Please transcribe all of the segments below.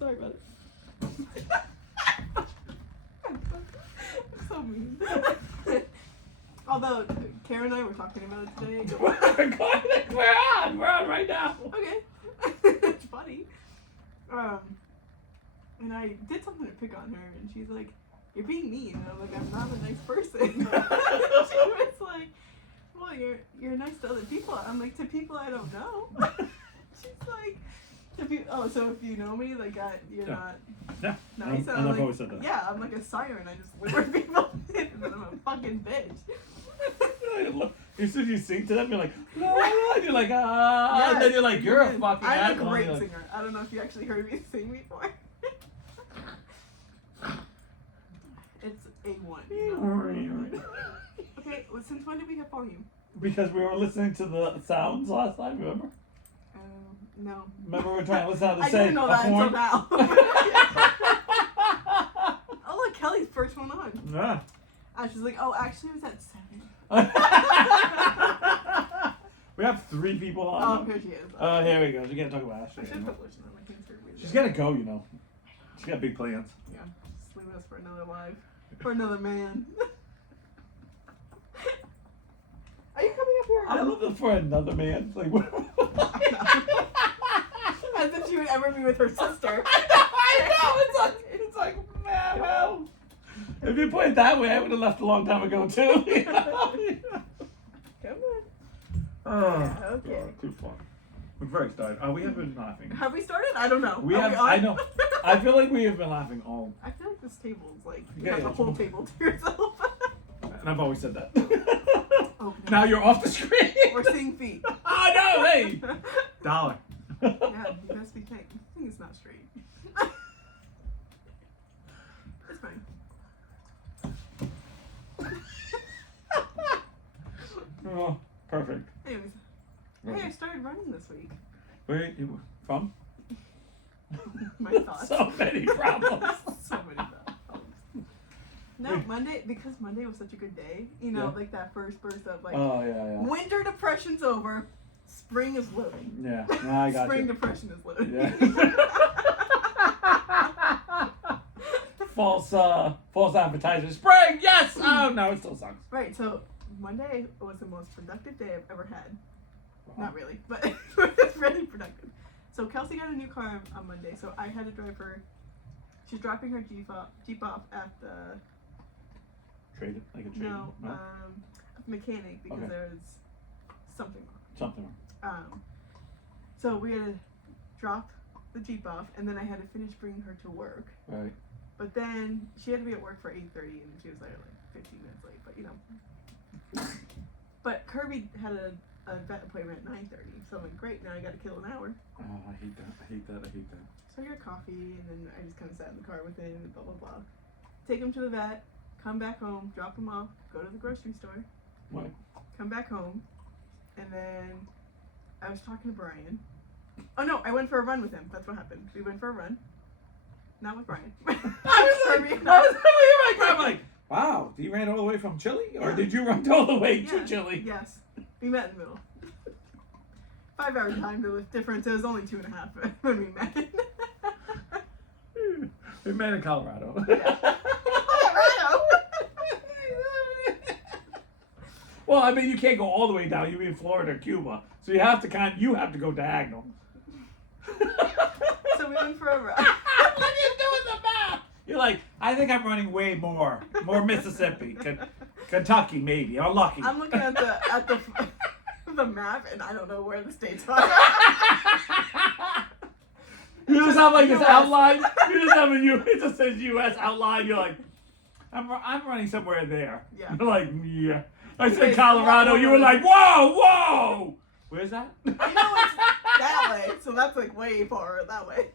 Sorry about it. I'm so mean. Although Karen and I were talking about it today. We're on right now. Okay. It's funny. And I did something to pick on her, and she's like, "You're being mean." And I'm like, "I'm not a nice person." She was like, "Well, you're nice to other people." I'm like, "To people I don't know." She's like, so if you know me, like you're not nice. And I've always said that. Yeah, I'm like a siren. I just lure people in, and then I'm a fucking bitch. As soon as you sing to them, you're like, la, la, and you're like, ah, yeah, and then you're like, you're a fucking I'm asshole. a great singer. I don't know if you actually heard me sing before. It's A1. Okay, well, since when did we have volume? Because we were listening to the sounds last time, remember? No. Remember we were trying to listen how to I say didn't know that horn? until now. Oh, look, Kelly's first one on. Yeah. She's like, oh, actually, it was at 7. We have 3 people on. Oh, here she is. Here we go. We can't talk about Ashley. I should put lotion on my hands. She's gotta go, you know. She's got big plans. Yeah, just leave us for another live. For another man. Are you coming up here? I love it for another man. Like, what? As if she would ever be with her sister. I know. It's like, man, well. If you put it that way, I would have left a long time ago too. You know? Come on. Oh, Yeah, okay. God, too fun. We're very excited. We have been laughing. Have we started? I don't know. We have. I know. I feel like we have been laughing all. I feel like this table is like you Yeah, have yeah, the whole table to yourself. And I've always said that. Oh, no. Now you're off the screen. We're seeing feet. Oh no! Hey, dollar. Yeah, you best be thankful. I think it's not straight. It's fine. Oh, perfect. Anyways, hey, I started running this week. Where you from? My thoughts. So many problems. So many problems. No, Monday, because Monday was such a good day. You know, Yeah. like that first burst of like, Oh yeah. winter depression's over, spring is loading. Yeah, I got Spring you. depression is loading. Yeah. false advertising. Spring, yes. Oh no, it still sucks. Right, so Monday was the most productive day I've ever had. Wow. Not really, but it was really productive. So Kelsey got a new car on Monday, so I had to drive her. She's dropping her Jeep off at the Trade it like a trade. mechanic because Okay. there was something wrong. Something. So we had to drop the Jeep off, and then I had to finish bringing her to work. Right. But then she had to be at work for 8:30, and she was there like 15 minutes late. But you know. But Kirby had a vet appointment at 9:30, so I'm like, great, now I got to kill an hour. Oh, I hate that. So I got coffee, and then I just kind of sat in the car with him, and blah blah blah. Take him to the vet, come back home, drop him off, go to the grocery store, Right. come back home, and then I was talking to Brian. Oh no, I went for a run with him. That's what happened. We went for a run. Not with Brian. I'm like, wow, you ran all the way from Chile? Or did you run all the way to Chile? Yes. We met in the middle. 5-hour time difference. It was only 2.5 when we met. We met in Colorado. Yeah. Colorado? Well, I mean, you can't go all the way down. You're in Florida or Cuba. So you have to go diagonal. So we went for a run. What are you doing the map? You're like, I think I'm running way more Mississippi, Kentucky maybe. I'm lucky. I'm looking at the map, and I don't know where the states are. You just have like this outline. You just have it just says U.S. outline. You're like, I'm running somewhere there. Yeah. You're like, yeah. I said Wait, Colorado. You were like, whoa. Where's that? I know it's that way, so that's like way far that way.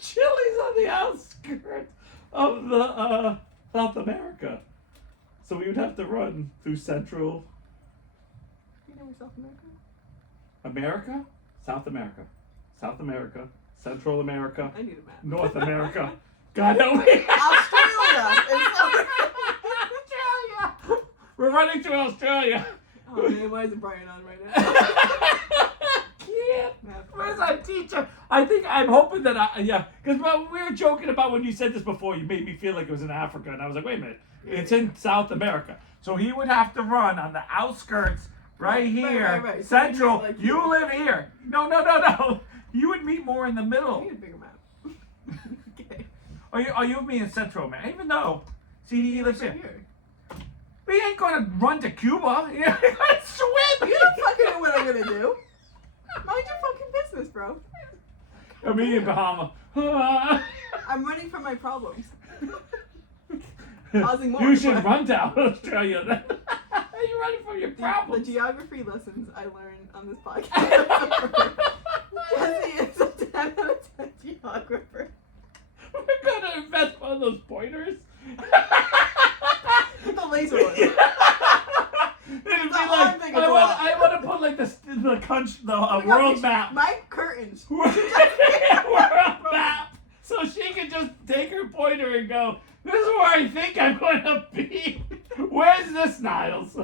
Chile's on the outskirts of the South America. So we would have to run through Central You know where South America? America, South America, Central America, I need a map. North America. God help me. Australia! It's Australia. We're running to Australia. Oh man, why isn't Brian on right now? can't. Math Where's class. our teacher? I'm hoping that because we were joking about when you said this before, you made me feel like it was in Africa, and I was like, wait a minute, it's in South America. So he would have to run on the outskirts right here, right. So central. like you here. live here. No. You would meet more in the I middle. need a bigger map. Okay. Or you would be in Central America, even though, see, he lives Right here. here. We ain't gonna run to Cuba. You're gonna swim. You don't fucking know what I'm gonna do. Mind your fucking business, bro. Or me in Bahama. I'm running from my problems. Causing more. You should but run to Australia then. You're running from your The problems. geography lessons I learned on this podcast. Jesse is a 10 out of 10 geographer. We're gonna invest one of those pointers. The laser one. It'd be like thing I is want to put like the country, the Oh my God, world map. My curtains. World map. So she can just take her pointer and go, this is where I think I'm going to be. Where's this, Niles?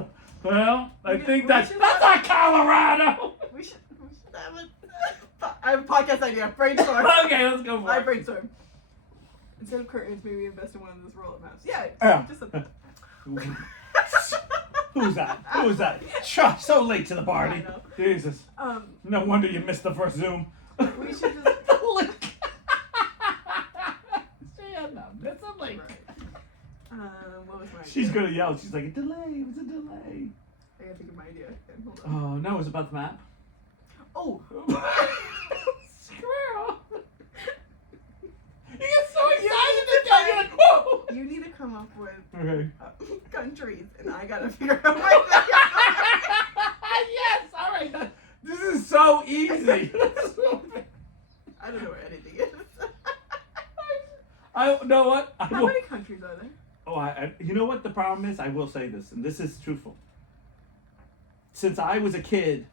Well, I think that's not Colorado. We should have it. I have a podcast idea. Brainstorm. Okay, let's go for I it. brainstorm. Instead of curtains, maybe invest in one of those roll-up maps. Yeah. Yeah. Just something. Who's that? Who was that? So late to the party. I know. Jesus. No wonder you missed the first Zoom. We should just. That's a link. What was my idea? She's gonna yell. She's like, a delay. It was a delay. I gotta think of my idea. Okay, hold on. Oh, no, it was about the map. Oh! Squirrel. You get so excited to tell you like, whoa! You need to come up with Okay. countries, and I gotta figure out my Yes, alright. This is so easy. I don't know where anything is. I know what? How many countries are there? Oh, you know what the problem is? I will say this, and this is truthful. Since I was a kid,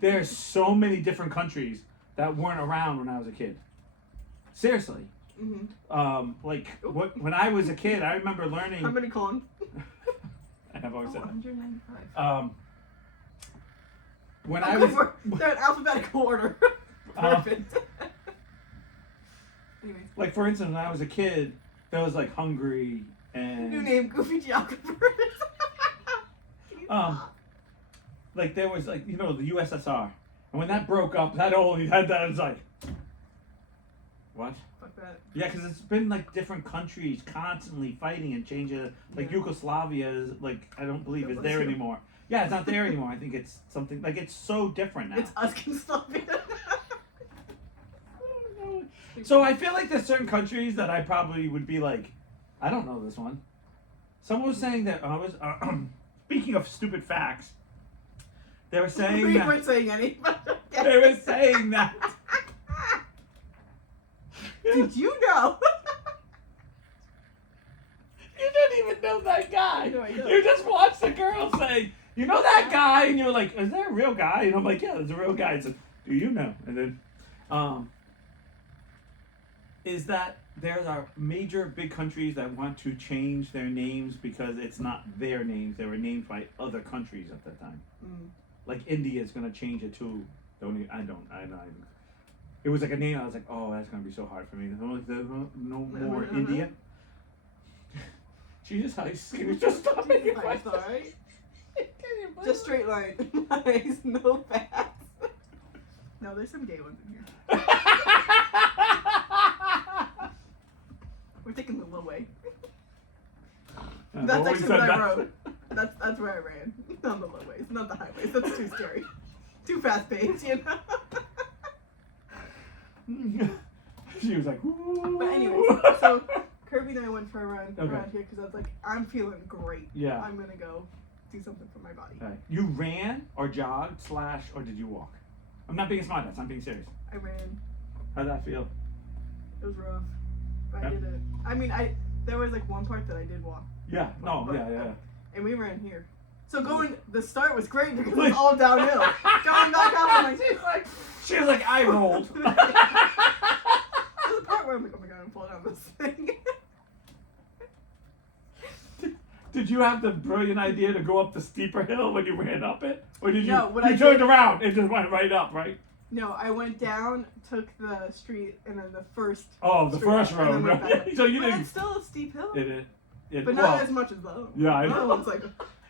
there's so many different countries that weren't around when I was a kid. Seriously. Mm-hmm. When I was a kid, I remember learning. How many con? I've always said that. 195. When Okay, I was, they're in alphabetical order. Perfect. Anyways, like for instance, when I was a kid, there was like Hungary and new name, Goofy Geographers. like there was like the USSR, and when that broke up, that only had that. It's like, what? Fuck that. Yeah, because it's been like different countries constantly fighting and changing. Like Yeah. Yugoslavia is like I don't believe God is bless there you. anymore. Yeah, it's not there anymore. I think it's something like it's so different now. It's Uzbekistan. So I feel like there's certain countries that I probably would be like, I don't know this one. Someone was saying that I was speaking of stupid facts. They were saying We that weren't saying any. they were saying that. Did you know? You didn't even know that guy. No, I don't. You just watched the girl say, you know that guy? And you were like, is there a real guy? And I'm like, yeah, there's a real guy. It's like, do you know? And then, is that there are major big countries that want to change their names because it's not their names. They were named by other countries at that time. Mm. Like India is going to change it to, I'm not even. It was like a name. I was like, oh, that's going to be so hard for me. No more India. Jesus, how skinny. Just stop making fun. Sorry. Just straight line. Nice, no fats. No, there's some gay ones in here. We're taking the low way. That's actually what I wrote. That's where I ran. On the low ways, not the highways. That's too scary. Too fast paced, you know? She was like, ooh. But anyways, so Kirby and I went for a run Okay. around here because I was like, I'm feeling great. Yeah. I'm gonna go do something for my body. Okay. You ran or jogged / or did you walk? I'm not being smart. I'm being serious. I ran. How'd that feel? It was rough, but Yeah. I did it. I mean, there was like one part that I did walk, Yeah. No. Yeah. and we ran here. So the start was great because it was all downhill. Going back up, I'm like, She was like, I rolled. there's a part where I'm like, oh my god, I'm falling down this thing. Did you have the brilliant idea to go up the steeper hill when you ran up it? Or did you, No, what you I turned did- around and just went right up, right? No, I went down, took the street, and then the first. Oh, the street first up, and then road, went right? back. So you But didn't. it's still a steep hill. It But not as much as the other one. Yeah, I The other know. one's like,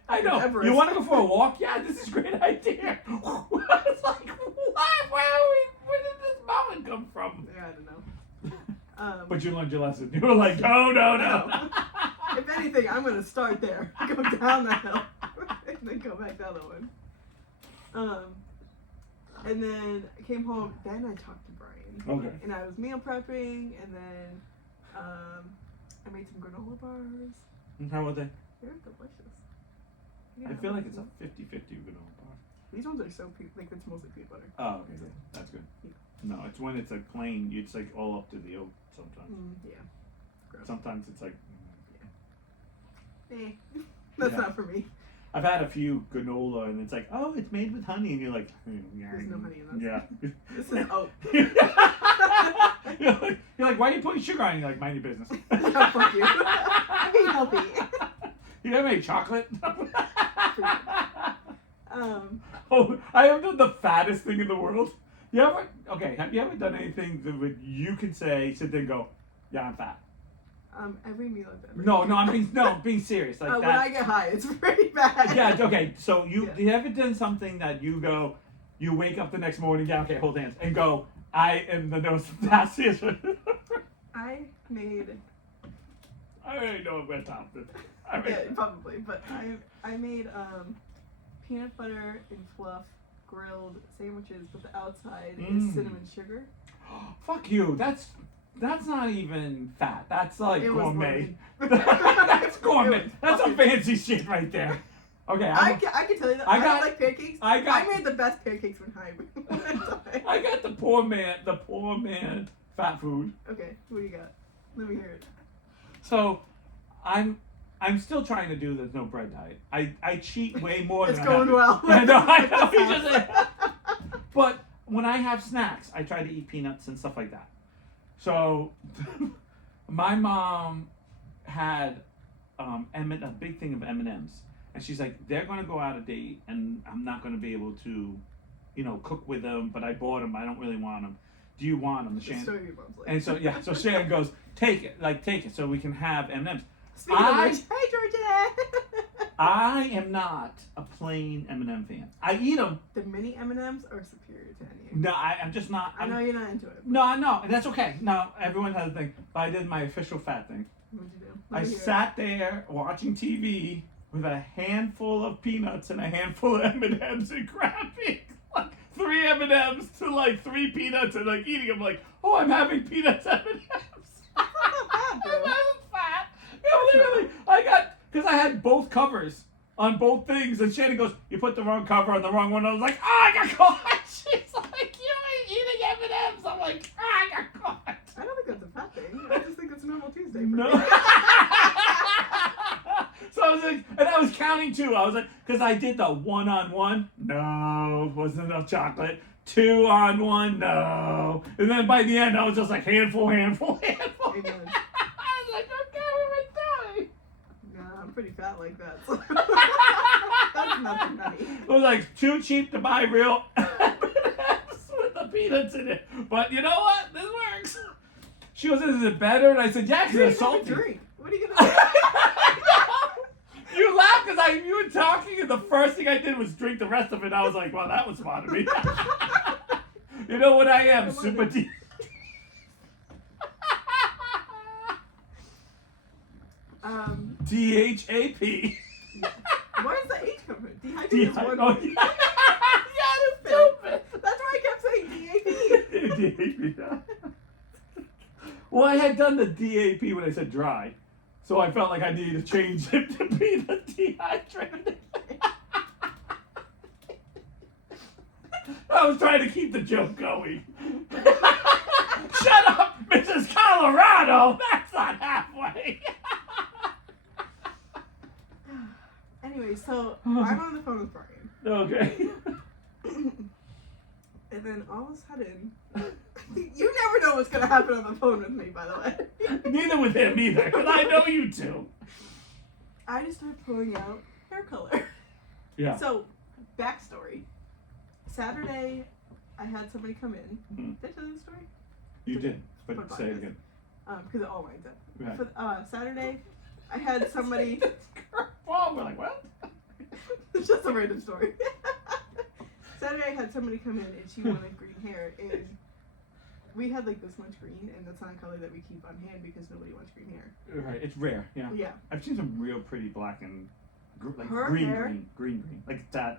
I know. Everest. You want to go for a walk? Yeah, this is a great idea. It's like, what? Where did this mountain come from? yeah, I don't know. But you learned your lesson. You were like, no. No. If anything, I'm gonna start there, go down that hill, and then go back the other one. And then I came home. Then I talked to Brian. Okay. And I was meal prepping, and then I made some granola bars. How were they? They're delicious. I feel like it's a 50-50 granola bar. These ones are so like it's mostly peanut butter. Oh, okay, good. That's good. Yeah. No, it's when it's like plain, it's like all up to the yolk sometimes. Yeah. Gross. Sometimes it's like, That's Yeah. not for me. I've had a few granola and it's like, oh, it's made with honey. And you're like, There's no honey in this. Yeah. This is oat. you're like, why are you putting sugar on? You're like, mind your business. Yeah, fuck you. Be healthy. You ever made chocolate? Oh, I have done the fattest thing in the world. Have you ever done anything that you can say, sit there and go, yeah, I'm fat? Every meal I've ever No, eaten. being serious. Like that. When I get high, it's pretty bad. Yeah, okay. So you Yeah. ever done something that you go, you wake up the next morning, yeah, okay, hold hands, and go, I am the most nastiest. I made. I already know I'm gonna top this. Yeah, probably, but I made peanut butter and fluff grilled sandwiches, but the outside is cinnamon sugar. Fuck you. That's not even fat. That's like It was gourmet. lovely. That's gourmet. It was That's some fucking- fancy shit right there. Okay, I can tell you that. I I got- don't like pancakes. I made the best pancakes when high. I got the poor man fat food. Okay, what do you got? Let me hear it. So, I'm still trying to do the no bread diet. I cheat way more It's than going I have to. well. I know. You just- but when I have snacks, I try to eat peanuts and stuff like that. So, my mom had a big thing of M&Ms, and she's like, they're gonna go out of date, and I'm not gonna be able to, cook with them. But I bought them. I don't really want them. Do you want them? The story your mom's like. And so Shannon goes, take it, so we can have M&Ms. Speaking of which, hey Georgia! I am not a plain M&M fan. I eat them. The mini M&Ms are superior to any. No, I'm just not. I know you're not into it. No, and that's okay. No, everyone has a thing. But I did my official fat thing. What'd you do? I Let me hear it. sat there watching TV with a handful of peanuts and a handful of M&Ms and grabbing like 3 M&Ms to like 3 peanuts and like eating them like, oh, I'm having peanuts M&Ms. Not bad, bro. I was fat. Yeah, literally. Because I had both covers on both things, and Shannon goes, you put the wrong cover on the wrong one. I was like, oh, I got caught. She's like, you ain't eating M&Ms. I'm like, oh, I got caught. I don't think that's a fat thing. I just think it's a normal Tuesday for No. me. So I was like, and I was counting too. I was like, because I did the 1-on-1. No, wasn't enough chocolate. 2-on-1. No. And then by the end, I was just like handful. Amen. I was like, okay, what am I doing? Nah, I'm pretty fat like that. So. That's nothing, honey. It was like too cheap to buy real M&Ms with the peanuts in it. But you know what? This works. She goes, is it better? And I said, yeah, because You it's didn't have a salty. drink. What are you gonna do? You laughed because you were talking, and the first thing I did was drink the rest of it. I was like, well, that was smart of me. You know what I am? Come on, Super then. deep. DHAP. Where does the H come from? Dehydrated is one. Oh, yeah. Yeah, it's stupid. That's why I kept saying DAP. DAP. Well, I had done the DAP when I said dry, so I felt like I needed to change it to be the dehydrated. I was trying to keep the joke going. Shut up, Mrs. Colorado! That's not halfway. Anyway, so I'm on the phone with Brian. Okay. And then all of a sudden, you never know what's going to happen on the phone with me, by the way. Neither with him either, because I know you two. I just started pulling out hair color. Yeah. So, backstory. Saturday, I had somebody come in. Mhm. Did I tell you the story? You did, For but say it again. Because it all winds up. Right. For Saturday, I had somebody. Oh, we're like, what? It's just a random story. Saturday, I had somebody come in and she wanted green hair, and we had like this much green, and that's not a color that we keep on hand because nobody wants green hair. Right, it's rare. Yeah. Yeah. I've seen some real pretty black and like Her green, hair- green, like that,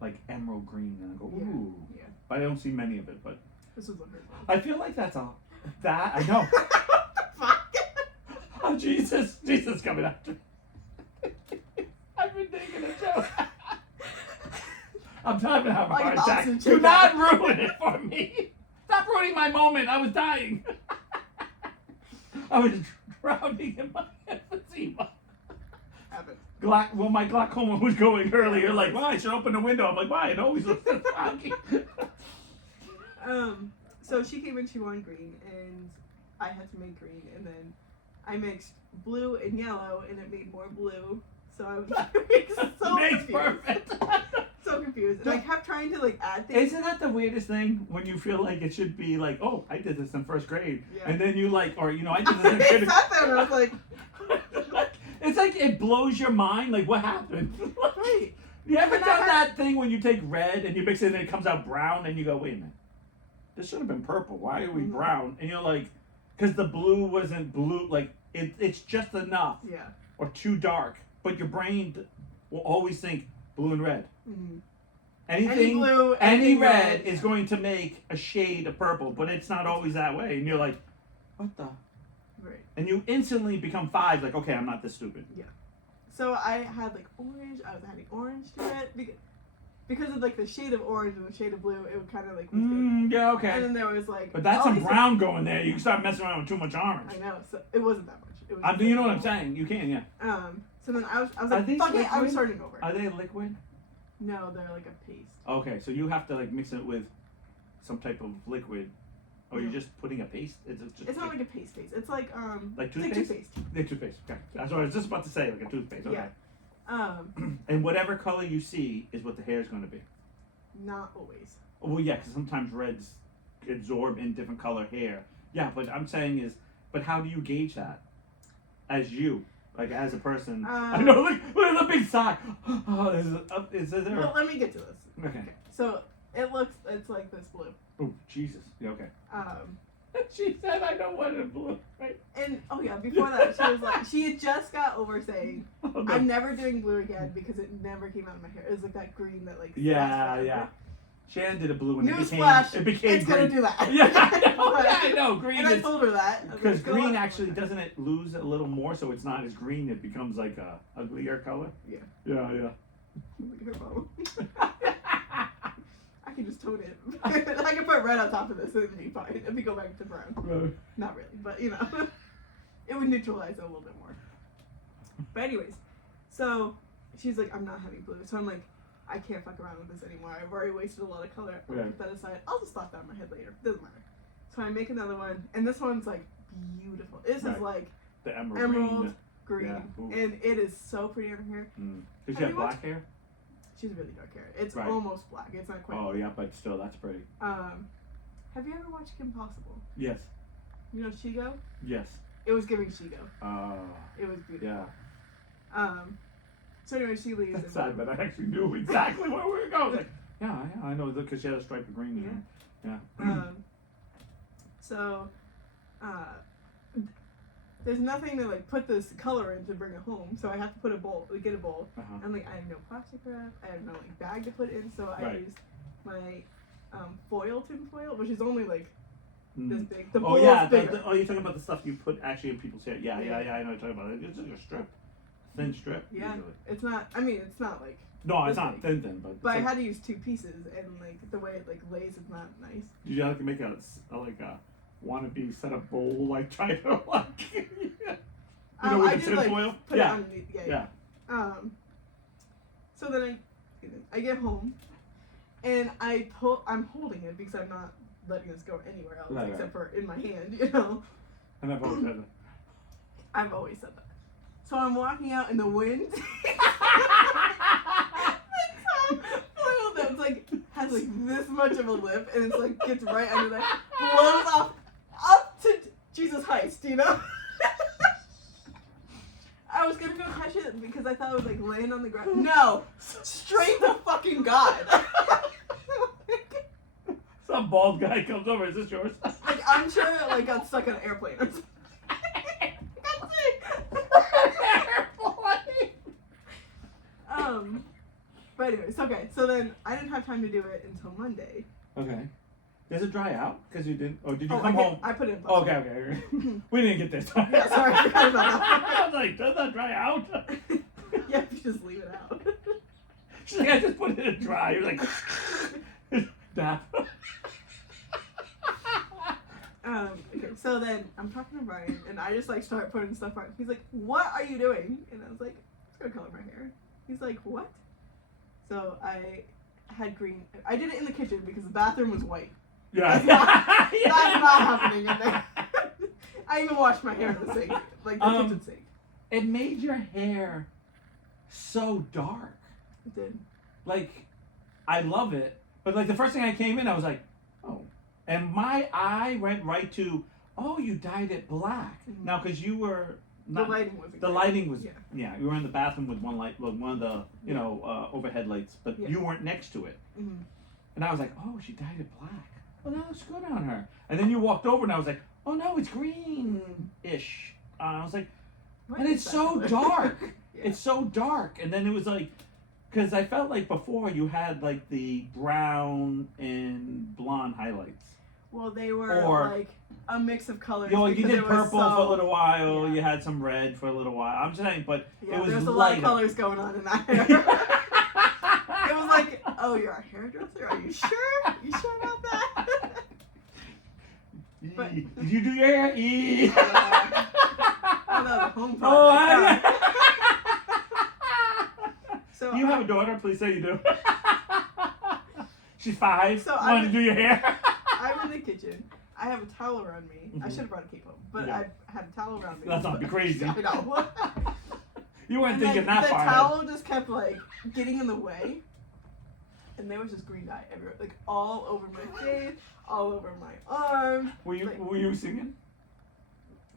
like emerald green, and I go, ooh. Yeah. But I don't see many of it. But This was on her. I feel like that's a that I know. Fuck. Oh Jesus, Jesus coming after me. I've been taking a joke. I'm trying to have a Like heart an attack. oxygen Do check. not ruin it for me. Stop ruining my moment. I was dying. I was drowning in my emphysema. Happened. Well, my glaucoma was going earlier. Like, well, I should open the window. I'm like, why? It always looks so foggy. So she came in, she wanted green, and I had to make green, and then I mixed blue and yellow, and it made more blue. So I was so Makes confused. perfect. So confused. And I kept trying to like add things. Isn't that the weirdest thing when you feel like it should be like, oh, I did this in first grade, Yeah. and then you like, or I did this in I kindergarten. sat there and I was like, It's like it blows your mind. Like, what happened? right. You ever And I done had- that thing when you take red and you mix it and it comes out brown and you go, wait a minute, this should have been purple. Why are we Mhm. brown? And you're like, because the blue wasn't blue. Like it's just enough Yeah. or too dark. But your brain will always think blue and red. Mm-hmm. Anything, Any blue, any anything red is going to make a shade of purple, but it's not always that way. And you're like, what the? Right. And you instantly become five. Like, okay, I'm not this stupid. So I had like orange. I was adding orange to it because of like the shade of orange and the shade of blue. It would kind of like. Was good. Yeah, And okay. then there was like. But that's all some these brown going there. You can start messing around with too much orange. I know. So it wasn't that much. It was. You know what I'm saying? You can, yeah. So then I was Are like, these fuck it, I'm liquid? starting over. Are they liquid? No, they're like a paste. Okay, so you have to like mix it with some type of liquid, or you're just putting a paste. It's just It's not like a paste. It's like like it's like toothpaste. toothpaste. Like toothpaste. Okay, that's what I was just about to say. Like a toothpaste. Okay. Yeah. And whatever color you see is what the hair is going to be. Not always. Well, yeah, because sometimes reds absorb in different color hair. Yeah, but I'm saying is, but how do you gauge that? As you, like as a person. I know. Look at the big sigh. Oh, is there? Well, let me get to this. Okay. So it's like this blue. Oh Jesus. Yeah, okay. Um, She said, "I don't want it blue." Right? and oh yeah, before that she was like, she had just got over saying, Oh, no. I'm never doing blue again because it never came out of my hair. It was like that green that like. Yeah, splashed yeah. forever. Shannon did a blue and Newsflash, it became it's green. gonna do that. Yeah, I know. Yeah, I know. Green And I is told her that. I was because like, go green on. actually doesn't it lose a little more, so it's not as green. It becomes like a uglier color. Yeah. Yeah, yeah. Her phone. I can just tone it. I can put red on top of this and it'd be fine. If we go back to brown. Right. Not really, but you know. It would neutralize it a little bit more. But anyways, so she's like, I'm not having blue. So I'm like, I can't fuck around with this anymore. I've already wasted a lot of color. I'll Right. put that aside. I'll just slap that on my head later. Doesn't matter. So I make another one, and this one's like beautiful. This Right. is like The emerald green, Yeah. Ooh. and it is so pretty on her hair. green. Does Have she have you black hair? She's really dark hair. It's Right. almost black. It's not quite. Oh yeah, but still, that's pretty. Have you ever watched Kim Possible? Yes. You know Shigo? Yes. It was giving Shigo. Oh. It was beautiful. Yeah. So anyway, she leaves. That's sad, but I actually knew exactly where we were going. Like, yeah, I know because she had a stripe of green. Yeah. Yeah. So, there's nothing to like put this color in to bring it home. So I have to put get a bowl. Uh-huh. And like I have no plastic wrap. I have no like bag to put in. So I Right. used my tin foil, which is only like this Mm. big. The Oh bowl yeah. is bigger. You're talking about the stuff you put actually in people's hair. Yeah. I know what you're talking about. It's like a strip, thin strip. Yeah. Usually. It's not. I mean, it's not like. No, it's This not big. thin, but. But I it's like, had to use 2 pieces, and like the way it like lays is not nice. did you have to make a wannabe set up bowl like try to like. You know, with I the did tin like foil? put Yeah. it underneath. Yeah. Yeah. So then I get home, and I'm holding it because I'm not letting this go anywhere else Right, except for in my hand. You know. And I've always had that. I've always said that. So I'm walking out in the wind. The top foil that's like has like this much of a lip, and it's like gets right under there, blows off up to Jesus Heist, you know. I was gonna go catch it because I thought it was like laying on the ground. No, straight to fucking God. Some bald guy comes over. Is this yours? Like I'm sure it like got stuck on an airplane or something. But anyways, okay. So then I didn't have time to do it until Monday. Okay. Does it dry out? Because you didn't. Or did you Oh, come home? I put it in. Oh, okay. We didn't get this. Yeah, sorry, I forgot about that. I was like, does that dry out? Yeah, if you just leave it out. She's like, I just put it in dry. You're like, nap. Okay, so then I'm talking to Brian, and I just like start putting stuff on. He's like, "What are you doing?" And I was like, "I'm just gonna color my hair." He's like, "What?" So I had green. I did it in the kitchen because the bathroom was white. Yeah. That's not happening in there. I even washed my hair in the sink, like the kitchen sink. It made your hair so dark. It did. Like, I love it, but like the first thing I came in, I was like, oh, and my eye went right to, oh, you dyed it black. Mm-hmm. Now, because you were not, The lighting wasn't the great. lighting was, Yeah. you were in the bathroom with one light, with one of the, overhead lights, but Yeah. you weren't next to it. Mm-hmm. And I was like, oh, she dyed it black. Well, that looks good on her. And then you walked over, and I was like, oh no, it's green-ish. I was like, What and is it's that so color? dark. Yeah. It's so dark. And then it was like, because I felt like before you had like the brown and blonde highlights. Well, they were Or- like a mix of colors. You because did it was purple for a little while. yeah. You had some red for a little while. I'm just saying, but Yeah, it was there's a lot lighter. of colors going on in that hair. It was like, oh, you're a hairdresser? Are you sure? You sure about that? But- Did you do your hair? Oh, no, the home Oh, project. I... So Do you have a daughter? Please say you do. She's 5. So Want to do your hair? I'm in the kitchen. I have a towel around me. I Mhm. should have brought a cape home, but Yeah. I had a towel around me. Let's not be crazy. I know. You weren't And thinking then that the far. towel just kept like getting in the way, and there was just green dye everywhere, like all over my face, all over my arms. Were you singing?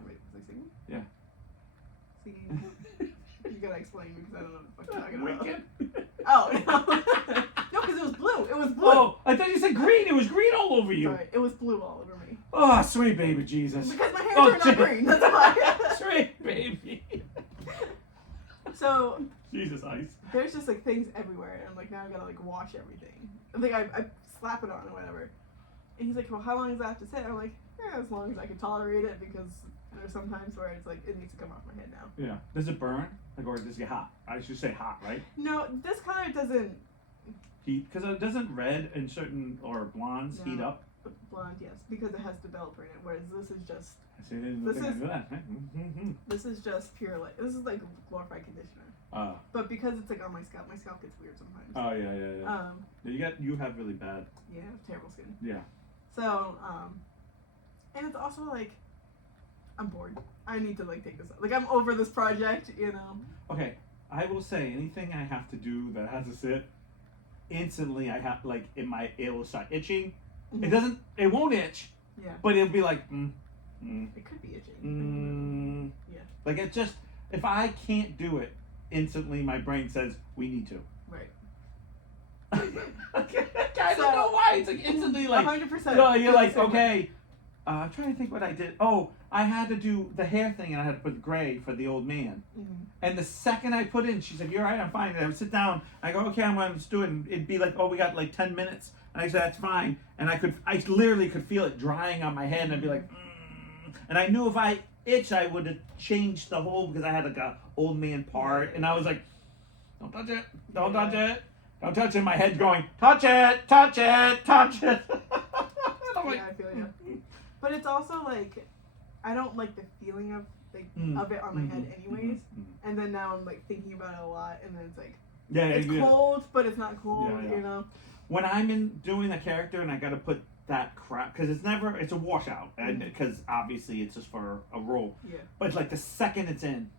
Wait, was I singing? Yeah. Singing. You gotta explain because I don't know what the fuck you're talking about. Wicked? Oh no, no, because it was blue. It was blue. Oh, I thought you said green. It was green all over you. Sorry, it was blue all over me. Oh, sweet baby Jesus. Because my hair Oh, turned out green. That's why. Sweet baby. So Jesus Ice. there's just like things everywhere, and I'm like, now I gotta like wash everything. I think I slap it on or whatever. And he's like, well, how long does that have to sit? I'm like, yeah, as long as I can tolerate it, because there's some times where it's like it needs to come off my head now. Yeah. Does it burn? Like, or does it get hot? I should say hot, right? No, this color doesn't. Heat, because it doesn't red and certain or blondes heat No. up. Blonde, yes, because it has developer in it, whereas this is just I see. Didn't This think I is- knew that. Mm-hmm. this is just pure like this is like glorified conditioner. But because it's like on my scalp gets weird sometimes. Oh yeah. You have really bad. Yeah, terrible skin. Yeah. So, and it's also like, I'm bored. I need to like take this. Like I'm over this project, you know. Okay. I will say anything I have to do that has to sit. Instantly, I have like it will start itching. It doesn't. It won't itch. Yeah. But it'll be like. It could be itching. Yeah. Like it just. If I can't do it instantly, my brain says we need to. Right. Okay. I don't know why. It's like instantly like. 100%. So you're like, okay. I'm trying to think what I did. Oh, I had to do the hair thing, and I had to put gray for the old man. Mm-hmm. And the second I put in, she's like, "You're right, I'm fine." And I would sit down. I go, "Okay, I'm going to do it." And it'd be like, "Oh, we got like 10 minutes." And I said, "That's fine." And I literally could feel it drying on my head, and I'd be like, And I knew if I itched, I would have changed the whole because I had like a old man part, and I was like, "Don't touch it! Don't touch it! Don't touch it!" My head's going, "Touch it! Touch it! Touch it!" Yeah, I feel you. But it's also like, I don't like the feeling of of it on my head anyways. And then now I'm like thinking about it a lot, and then it's like, it's cold, but it's not cold, you know? When I'm doing a character and I gotta put that crap, because it's a washout, and because obviously it's just for a role. Yeah. But like the second it's in,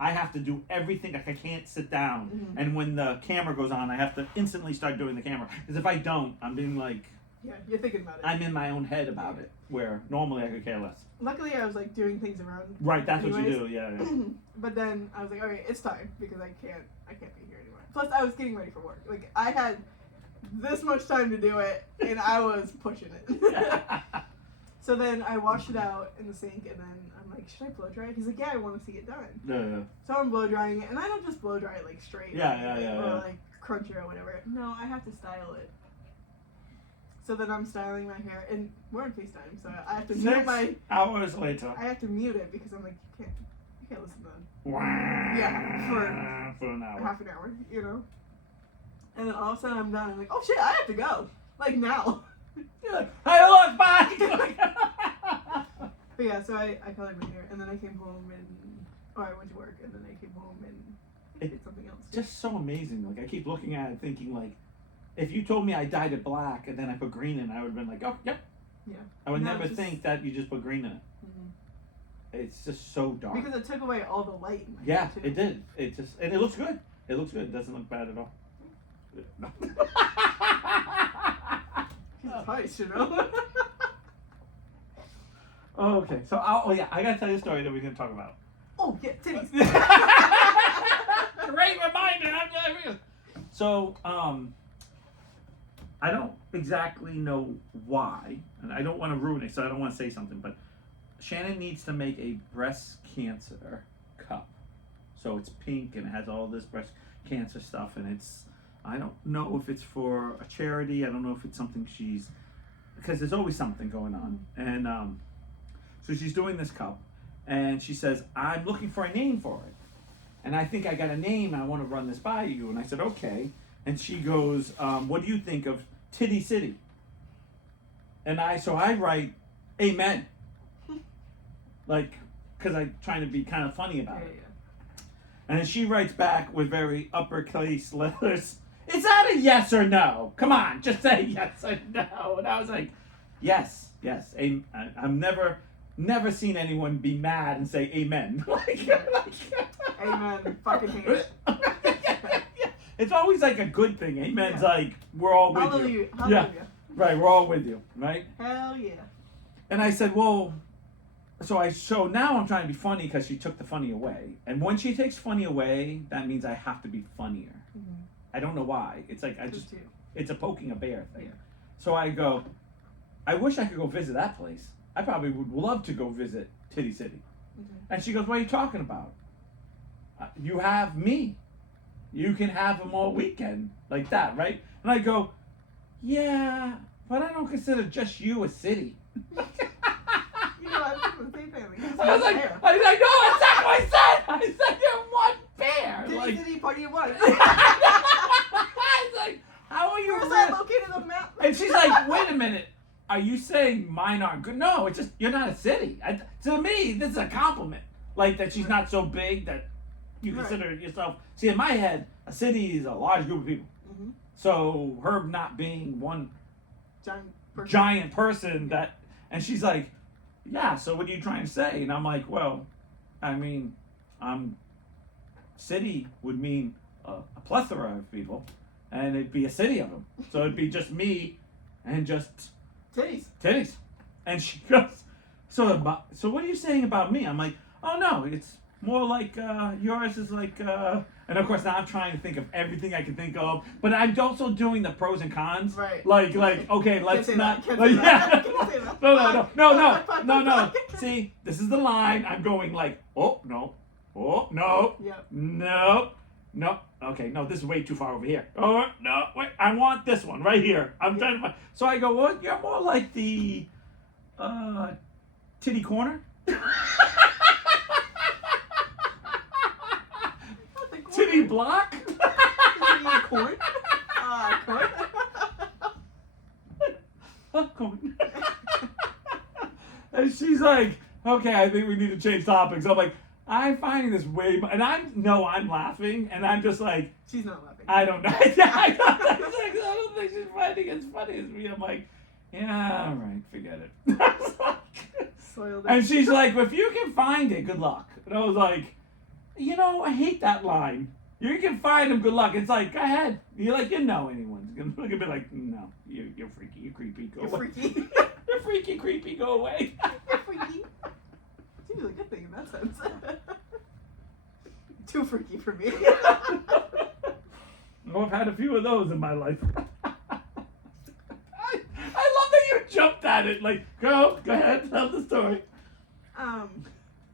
I have to do everything. Like I can't sit down. Mhm. And when the camera goes on, I have to instantly start doing the camera. Because if I don't, I'm being like, Yeah, you're thinking about it. I'm in my own head about it. Where normally I could care less. Luckily, I was like doing things around. Right, that's what you anyways. do. Yeah. But then I was like, okay, it's time because I can't be here anymore. Plus, I was getting ready for work. Like I had this much time to do it, and I was pushing it. So then I washed it out in the sink, and then I'm like, should I blow dry it? He's like, yeah, I want to see it done. Yeah. So I'm blow drying it, and I don't just blow dry it like straight. Or like crunch it or whatever. No, I have to style it. So then I'm styling my hair, and we're on FaceTime, so I have to mute 6 hours later. I have to mute it because I'm like, you can't listen to For an hour. half an hour, you know. And then all of a sudden I'm done. I'm like, oh shit, I have to go. Like now. You're like, hey, look, bye. But yeah, so I colored my hair, and then I came home I went to work, and then I came home and I did something else. Just so amazing. Like I keep looking at it, thinking like, if you told me I dyed it black and then I put green in, I would have been like, oh, yep. Yeah. I would No, never just- think that you just put green in it. Mhm. It's just so dark. Because it took away all the light in my Yeah, hair, too. it did. It just, and it looks good. It looks good. It doesn't look bad at all. Jesus Christ, you know. Okay, so I gotta tell you a story that we didn't talk about. Oh yeah, titties. Great reminder. So, I don't exactly know why, and I don't want to ruin it, so I don't want to say something, but Shannon needs to make a breast cancer cup. So it's pink and it has all this breast cancer stuff, and I don't know if it's for a charity. I don't know if it's something because there's always something going on. And so she's doing this cup, and she says, I'm looking for a name for it. And I think I got a name, and I want to run this by you. And I said, okay. And she goes, what do you think of Titty City? And I write, amen. Like, because I'm trying to be kind of funny about it. And then she writes back with very uppercase letters, is that a yes or no? Come on, just say yes or no. And I was like, yes. I've never seen anyone be mad and say amen. Amen. Fucking hate it. It's always like a good thing. Amen's like, we're all with you. Hallelujah. Yeah. Right, we're all with you, right? Hell yeah. And I said, well, so now I'm trying to be funny because she took the funny away. And when she takes funny away, that means I have to be funnier. Mm-hmm. I don't know why. It's like, Too. it's a poking a bear thing. Yeah. So I go, I wish I could go visit that place. I probably would love to go visit Titty City. Mm-hmm. And she goes, what are you talking about? You have me. You can have them all weekend. Like that, right? And I go, yeah, but I don't consider just you a city. You know, I was the same thing. I was like, no, that's not what I said. I said you're one bear. Titty Like, City, party of one. I was like, how are you? Where's that located on the map? And she's like, wait a minute. Are you saying mine aren't good? No, it's just you're not a city. To me, this is a compliment. Like that she's not so big that you consider yourself. See, in my head, a city is a large group of people. Mm-hmm. So her not being one Giant person. giant person that, and she's like, yeah. So what are you trying to say? And I'm like, well, I mean, city would mean a plethora of people, and it'd be a city of them. So it'd be just me, and just Titties. And she goes, so what are you saying about me? I'm like, oh no, it's more like yours is like, and of course now I'm trying to think of everything I can think of, but I'm also doing the pros and cons. Right. Like, okay, let's not. Can't Like, say that. yeah. Can't say that. No. See, this is the line. I'm going like, oh no, Yep. no. Okay, no, this is way too far over here. Oh no, wait, I want this one right here. I'm trying to find. So I go, well, you're more like the titty corner. Titty block. Corn. Corn. Corn. And she's like, okay, I think we need to change topics. I'm like, I'm finding this way, and I'm laughing, and I'm just like, She's not laughing. I don't know. I don't think she's finding it as funny as me. I'm like, yeah, all right, forget it. Soiled it. And she's like, well, if you can find it, good luck. And I was like, You know, I hate that line. You can find him, good luck. It's like, go ahead. You're like, you know anyone's going to be like, no, you're freaky, you're creepy, go You're away. freaky. You're freaky, creepy, go away. You're freaky. It's usually a good thing in that sense. Too freaky for me. Oh, I've had a few of those in my life. I love that you jumped at it. Like, go ahead, tell the story.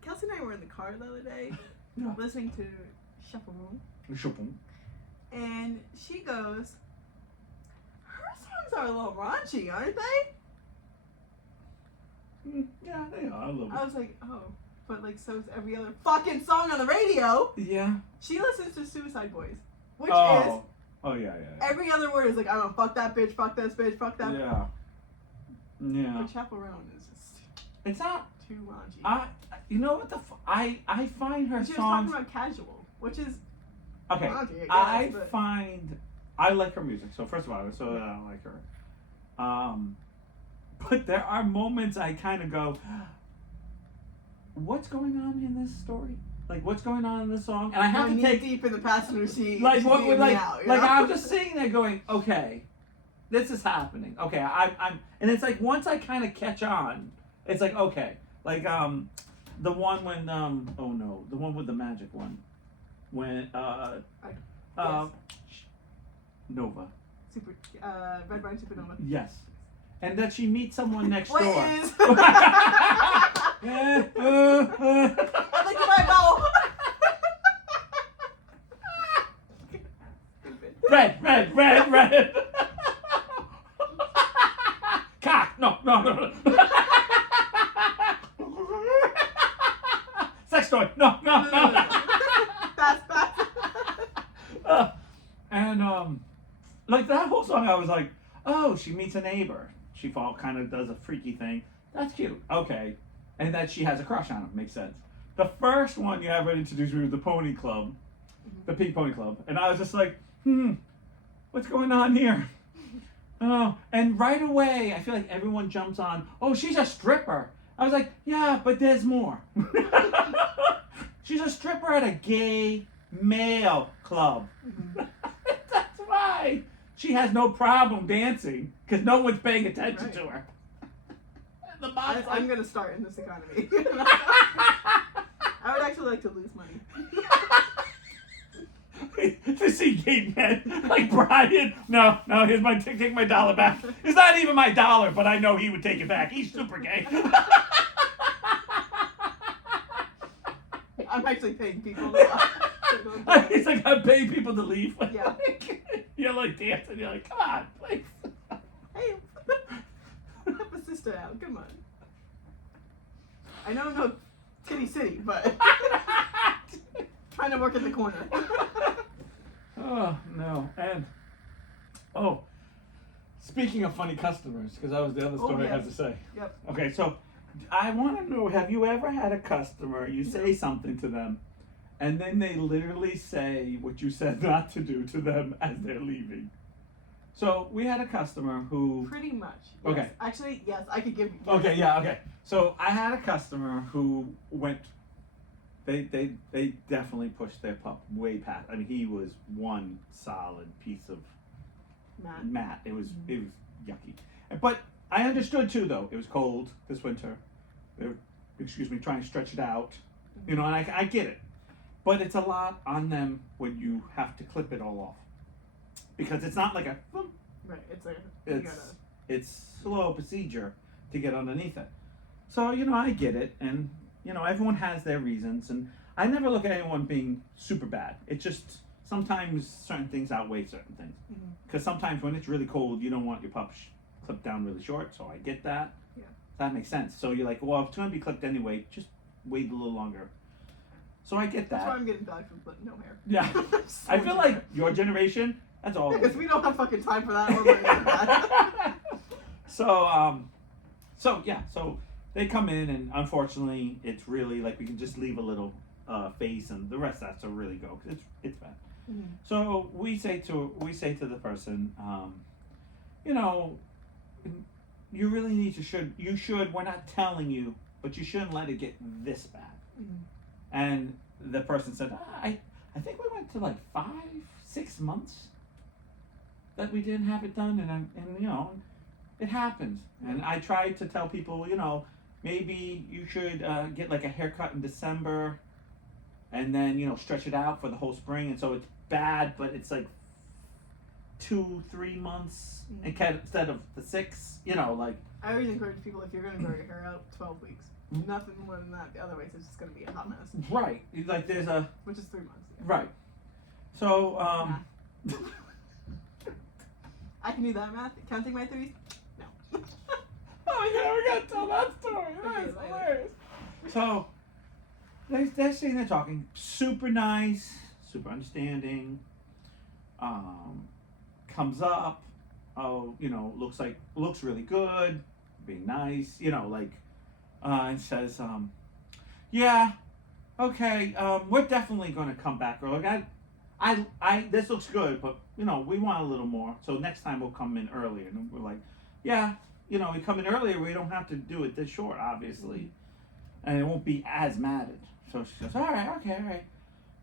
Kelsey and I were in the car the other day, Yeah. listening to Chaperone, Chopin. and she goes, "Her songs are a little raunchy, aren't they?" Yeah, they are a little I bit. was like, "Oh, but like so's every other fucking song on the radio." Yeah. She listens to Suicide Boys, which is Oh, yeah. every other word is like, "I don't fuck that bitch, fuck this bitch, fuck that." Yeah. Yeah. But Chaperone is just It's not. too raunchy. You know what I find her She was songs. talking about Casual, which is Okay. raunchy, I guess, but find I like her music. So first of all, I like her. But there are moments I kind of go, what's going on in this story? Like, what's going on in this song? And I have I'm to take deep in the passenger seat. like she's what would leaving me like out, you like know? I'm just sitting there going, okay, this is happening. Okay, I'm and it's like once I kind of catch on, it's like okay, like the one when oh no, the one with the magic one, when Yes. Nova. Super, Red Wine Supernova. Yes. And that she meets someone next What door. is? I I like my bowel. Red. Cock. No. Sex toy. No. Fast. And like that whole song, I was like, oh, she meets a neighbor. She kind of does a freaky thing. That's cute. Okay. And that she has a crush on him. Makes sense. The first one you ever introduced me was the Pony Club, the Pink Pony Club, and I was just like, what's going on here? Oh, and right away, I feel like everyone jumps on, oh, she's a stripper. I was like, yeah, but there's more. She's a stripper at a gay male club. That's why she has no problem dancing, because no one's paying attention to her. And the mom's like, I'm gonna start in this economy. I would actually like to lose money. to see gay men like Brian. No, here's my take my dollar back. It's not even my dollar, but I know he would take it back. He's super gay. I'm actually paying people. He's like, I'm paying people to leave. Yeah. You're like dancing. You're like, come on, please. Hey, help a sister out. Come on. I know I'm no Titty City, but trying to work in the corner. Oh no, and speaking of funny customers, because that was the other story I had to say. Yep. Okay, so I want to know: have you ever had a customer? You say something to them, and then they literally say what you said not to do to them as they're leaving. So we had a customer who. Pretty much. Yes. Okay. Actually, yes, I could give you. Yes. Okay, yeah, okay. So I had a customer who went. They definitely pushed their pup way past. I mean, he was one solid piece of mat. It was yucky. But I understood too, though. It was cold this winter. They were, trying to stretch it out. You know, and I get it. But it's a lot on them when you have to clip it all off. Because it's not like a. Right. It's slow procedure to get underneath it. So, I get it. And, everyone has their reasons. And I never look at anyone being super bad. It's just sometimes certain things outweigh certain things. Because sometimes when it's really cold, you don't want your pup clipped down really short. So I get that. Yeah. That makes sense. So you're like, well, if it's going to be clipped anyway, just wait a little longer. So I get that. That's why I'm getting back from no hair. Yeah. I feel like your generation, that's all. Because we don't have fucking time for that. We're like that. So they come in, and unfortunately, it's really like we can just leave a little face, and the rest has to really go because it's bad. So we say to the person, you really need to you should. We're not telling you, but you shouldn't let it get this bad. And the person said, I think we went to like 5-6 months that we didn't have it done, and you know, it happens. And I tried to tell people, you know, maybe you should get like a haircut in December, and then you know stretch it out for the whole spring, and so it's bad, but it's like 2-3 months instead of the 6. You know, like I always encourage people, if you're gonna grow your hair out, 12 weeks. Nothing more than that. Otherwise, it's just gonna be a hot mess. right, like there's a Which is 3 months. Yeah. right. So I can do that math. Counting my threes? No. oh yeah, we gotta tell that story. That's hilarious. So they're sitting there talking, super nice, super understanding. Comes up, oh, you know, looks really good, being nice, you know, like, and says, yeah, okay, we're definitely gonna come back. Or like, I, this looks good, but you know, we want a little more. So next time we'll come in earlier. And we're like, yeah, you know, we come in earlier. We don't have to do it this short, obviously, and it won't be as matted. So she goes, all right, okay, all right.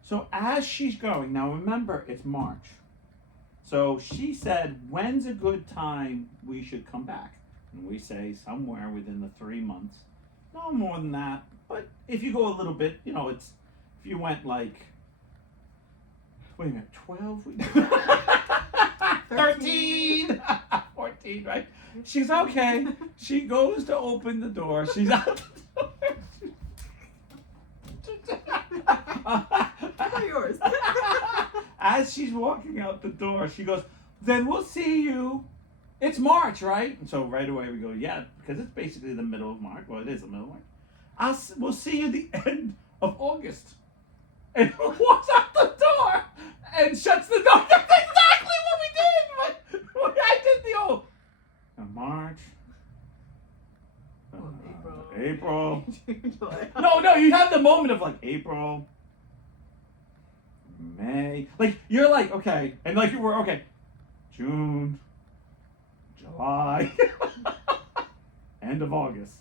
So as she's going, now remember, it's March. So she said, when's a good time we should come back? And we say somewhere within the 3 months. No more than that. But if you go a little bit, you know, it's, if you went like, wait a minute, 12 weeks? 13! 14, right? She's okay. She goes to open the door. She's out the door. How about yours? As she's walking out the door, she goes, then we'll see you. It's March, right? And so right away we go, yeah, because it's basically the middle of March. Well, it is the middle of March. We'll see you the end of August. And walks out the door and shuts the door. That's exactly what we did. But I did the old March. April. No, you have the moment of like April, May. Like you're like, okay, and like we're okay, June, July, end of August.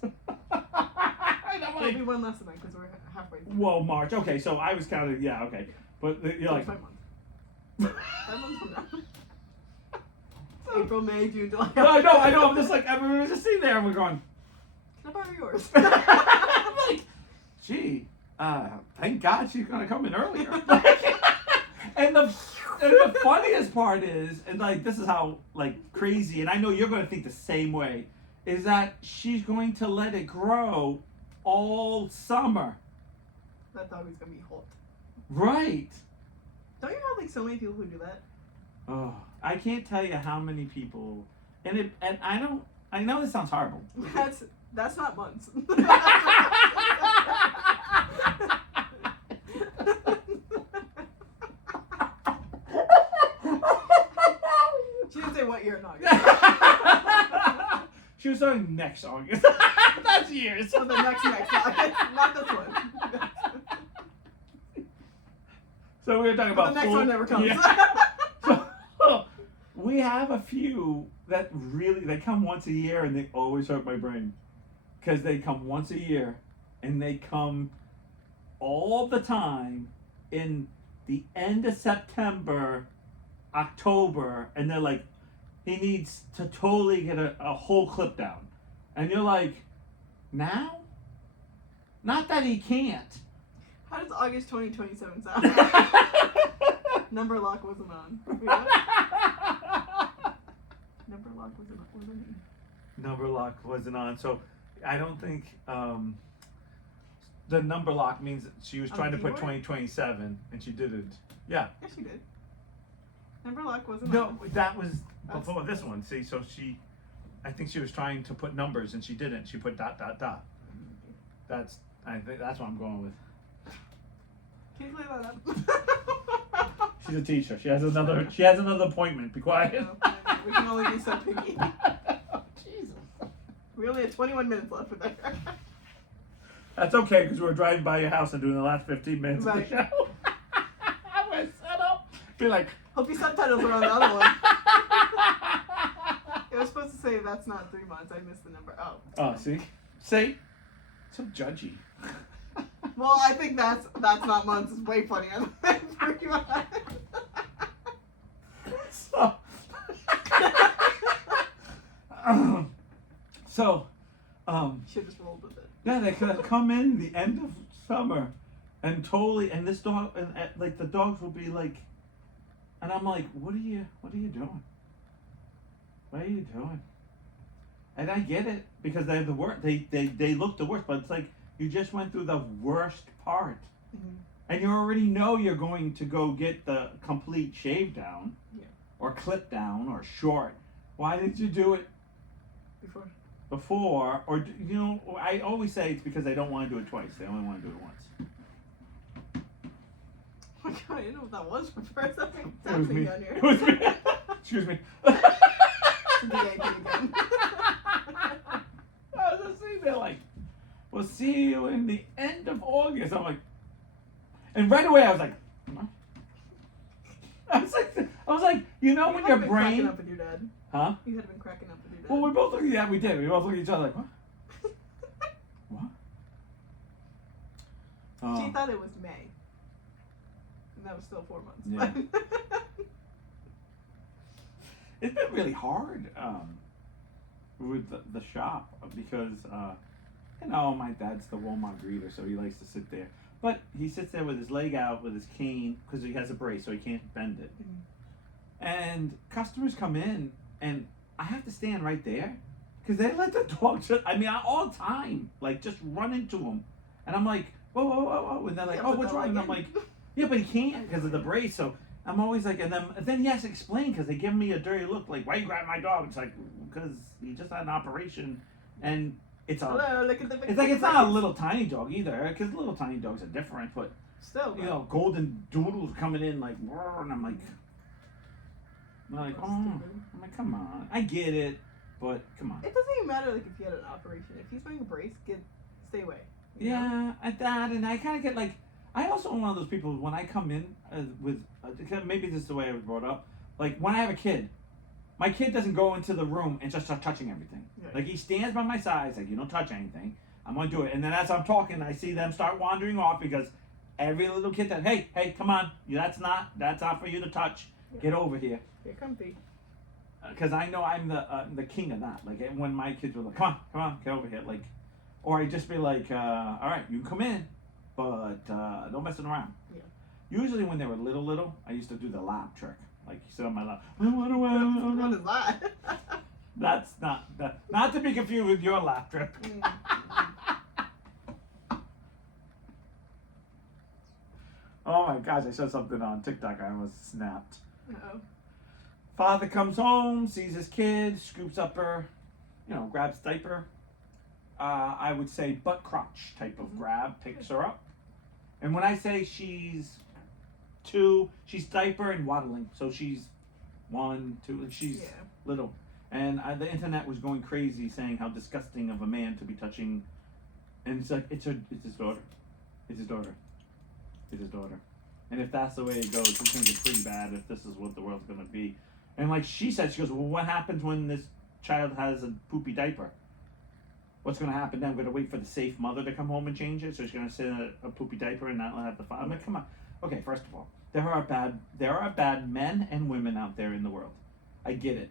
Maybe one less than that because we're halfway through. Whoa, March. Okay, so I was counting. Yeah, okay, but you're like 5 months. 5 months from now. April, May, June, July. I know. I'm just like everyone's just sitting there and we're going. Can I borrow yours? I'm like, gee, thank God she's gonna come in earlier. and the funniest part is, and like this is how like crazy, and I know you're gonna think the same way, is that she's going to let it grow all summer. That dog is gonna be hot. Right. Don't you have like so many people who do that? Oh, I can't tell you how many people, and I know this sounds horrible. That's not months. She didn't say what year in August. She was saying next August. That's years. So the next August, not this one. So we were talking about the next one never comes. Yeah. So, we have a few that really, they come once a year and they always hurt my brain. Because they come once a year and they come all the time in the end of September, October, and they're like, he needs to totally get a whole clip down. And you're like, now? Not that he can't. How does August 2027 sound? Number lock wasn't on. Number lock wasn't on. Number lock wasn't on, so I don't think the number lock means that she was trying to put 2027 and she didn't. Yeah. Yes, she did. Number lock wasn't No, on. that was before this one. See, so I think she was trying to put numbers and she didn't. She put ... I think that's what I'm going with. Can you clear that up? She's a teacher. She has another appointment. Be quiet. No, we can only be so picky. Jesus. We only have 21 minutes left with that. That's okay because we're driving by your house and doing the last 15 minutes of the show. We're set up. Be like, hope your subtitles are on the other one. It was supposed to say that's not 3 months. I missed the number. Oh. oh, see? So judgy. Well, I think that's not months. It's way funnier than 3 months. So, so, Should just rolled with it. yeah, they could come in the end of summer and totally, and this dog, and like the dogs will be like, and I'm like, what are you doing? What are you doing? And I get it because they're the worst. They look the worst, but it's like you just went through the worst part, Mm-hmm. and you already know you're going to go get the complete shave down, Yeah. or clip down, or short. Why did you do it before? Or you know, I always say it's because they don't want to do it twice. They only want to do it once. Oh my god, I didn't know what that was for first. That's It was me. down here. It was me. Excuse me. VIP again. I was just sitting there like, we'll see you in the end of August. I'm like, and right away I was like, huh? I was like, you know, when your Been brain, cracking up with your dad. huh? You had been cracking up with your dad. Well, we both looked. Yeah, we did. We both looked at each other like, what? What? She thought it was May. And that was still 4 months. Yeah. It's been really hard with the shop because you know, my dad's the Walmart greeter, so he likes to sit there. But he sits there with his leg out with his cane because he has a brace, so he can't bend it. Mhm. And customers come in, and I have to stand right there because they let the dog just, I mean, all the time, like just run into him. And I'm like, whoa, whoa, whoa, whoa. And they're like, Yeah, oh, put what's the wrong? And leg I'm in. like, yeah, but he can't because of the brace. So I'm always like, and then he has to explain because they give me a dirty look, like, why you grab my dog? It's like, because he just had an operation, and it's a, Hello, look at the it's like it's not a little tiny dog either, because little tiny dogs are different. But Still, you know, golden doodles coming in like, and I'm like, That's oh, stupid. I'm like, come on, I get it, but come on. It doesn't even matter like if you had an operation. If he's wearing a brace, stay away. You know? Yeah, at that, and I kind of get like, I also am one of those people when I come in with, maybe this is the way I was brought up. Like when I have a kid, my kid doesn't go into the room and just start touching everything. Right. Like he stands by my side, he's like, you don't touch anything. I'm gonna do it, and then as I'm talking, I see them start wandering off because every little kid that, hey, come on, that's not for you to touch. Yeah. Get over here. You're comfy. Because I know I'm the king of that. Like when my kids were like, come on, get over here. Like, or I'd just be like, all right, you can come in, but no messing around. Yeah. Usually when they were little, I used to do the lap trick. Like you sit on my lap. What is that? That's not to be confused with your lap trick. Oh my gosh, I saw something on TikTok. I almost snapped. Uh-oh. Father comes home, sees his kid, scoops up her, grabs diaper. I would say butt crotch type of grab, picks her up. And when I say she's 2, she's diaper and waddling. So she's 1, 2, and she's Yeah. little. And the internet was going crazy saying how disgusting of a man to be touching. And it's like, it's his daughter. It's his daughter. It's his daughter. And if that's the way it goes, it's going to get pretty bad if this is what the world's going to be. And like she said, she goes, well, what happens when this child has a poopy diaper? What's going to happen then? I'm going to wait for the safe mother to come home and change it? So she's going to sit in a poopy diaper and not have the fun? I'm like, come on. Okay, first of all, there are bad men and women out there in the world. I get it.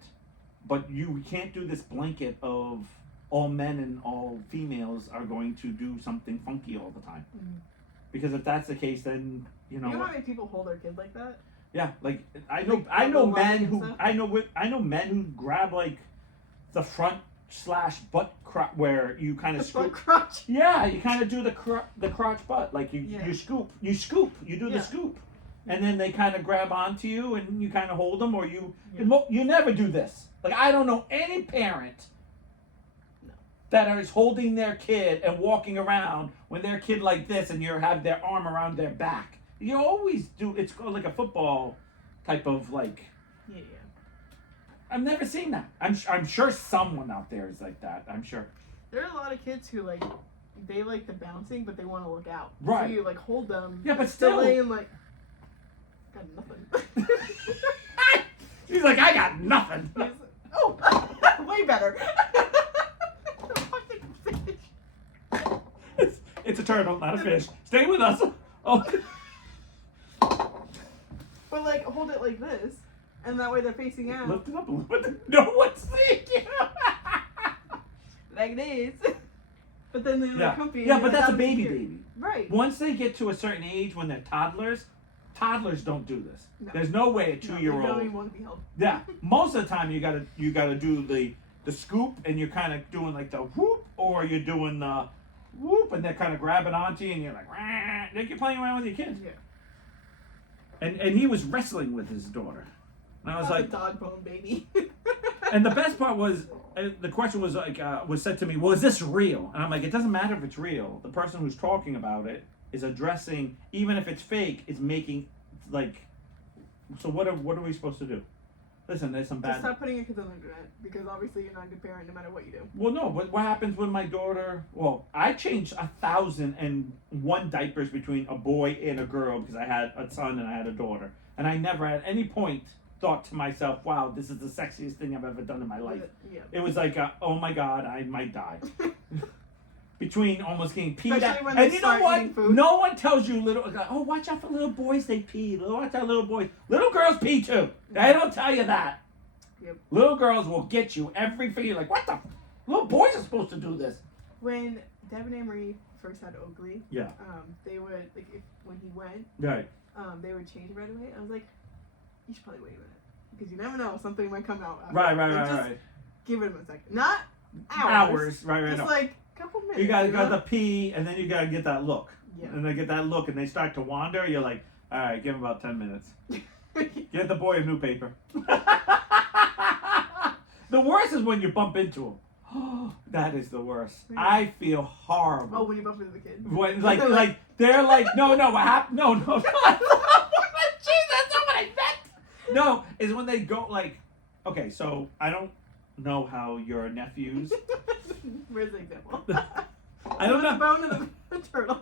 But you can't do this blanket of all men and all females are going to do something funky all the time. Mm-hmm. Because if that's the case, then You know how many people hold their kids like that? yeah, like I Like, know double men leg and who stuff? I know men who grab like the front / butt crotch where you kind of The butt scoop. crotch. Yeah, you kind of do the crotch butt like you Yeah. you scoop you do Yeah. the scoop, and then they kind of grab onto you and you kind of hold them, or you Yeah. you never do this. Like I don't know any parent No. that is holding their kid and walking around when their kid like this and you have their arm around their back. You always do. It's called like a football type of like. Yeah. I've never seen that. I'm sure someone out there is like that. I'm sure. There are a lot of kids who like they like the bouncing, but they want to look out. Right. So you like hold them. Yeah, but still still. laying like got nothing. She's like, I got nothing. Oh, way better. It's a turtle, not a fish. Stay with us. Oh. But like, hold it like this, and that way they're facing out. Lift it up a little bit. No one's seeing you. Like this. But then they're Yeah, comfy. yeah, but that's a baby. Right. Once they get to a certain age, when they're toddlers don't do this. No. There's no way a They 2-year-old. don't even want to be held. Yeah, most of the time you gotta do the scoop, and you're kind of doing like the whoop, or you're doing the whoop, and they're kind of grabbing onto you, and you're like, wah, like you're playing around with your kids. Yeah. And he was wrestling with his daughter, and I was That's like, a dog bone baby. and the best part was, the question was like, was said to me, well, is this real? And I'm like, it doesn't matter if it's real. The person who's talking about it is addressing, even if it's fake, it's making like. So what are we supposed to do? Listen, there's some bad. Just stop putting your kids on the internet, because obviously you're not a good parent no matter what you do. Well, no, but what happens when my daughter? Well, I changed 1,001 diapers between a boy and a girl because I had a son and I had a daughter, and I never at any point thought to myself, "Wow, this is the sexiest thing I've ever done in my life." Yeah. It was like, "Oh my God, I might die." Between almost getting peed Especially at, when they and you know start what? eating food. No one tells you oh, watch out for little boys. They pee. Watch out, little boys. Little girls pee too. They don't tell you that. Yep. Little girls will get you every figure. Like, what the? Little boys are supposed to do this. When Devin and Marie first had Oakley, Yeah. they would like when he went, Right. they would change right away. I was like, you should probably wait a minute, because you never know, something might come out. After. Right. Like, just give it a second, not hours. Right. Just No. like a couple minutes. You got know? the pee, and then you gotta get that look. Yeah. And they get that look, and they start to wander. You're like, all right, give them about 10 minutes. Get the boy a new paper. The worst is when you bump into them. That is the worst. I feel horrible. Oh, when you bump into the kid. When like they're like, no, what happened? No. Jeez, that's not what I meant. No, is when they go like, okay, so I don't know how your nephews. Where's the example? I don't know. The bone of the turtle.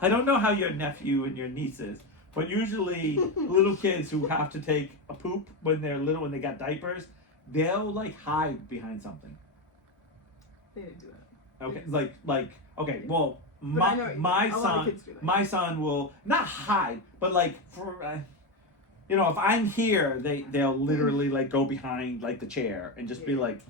I don't know how your nephew and your nieces, but usually little kids who have to take a poop when they're little and they got diapers, they'll like hide behind something. They didn't do that. Okay, like okay, well, But I know what you my mean. A lot of son, kids do that. my son will not hide, but like for, you know, if I'm here, they'll literally like go behind like the chair and just be like,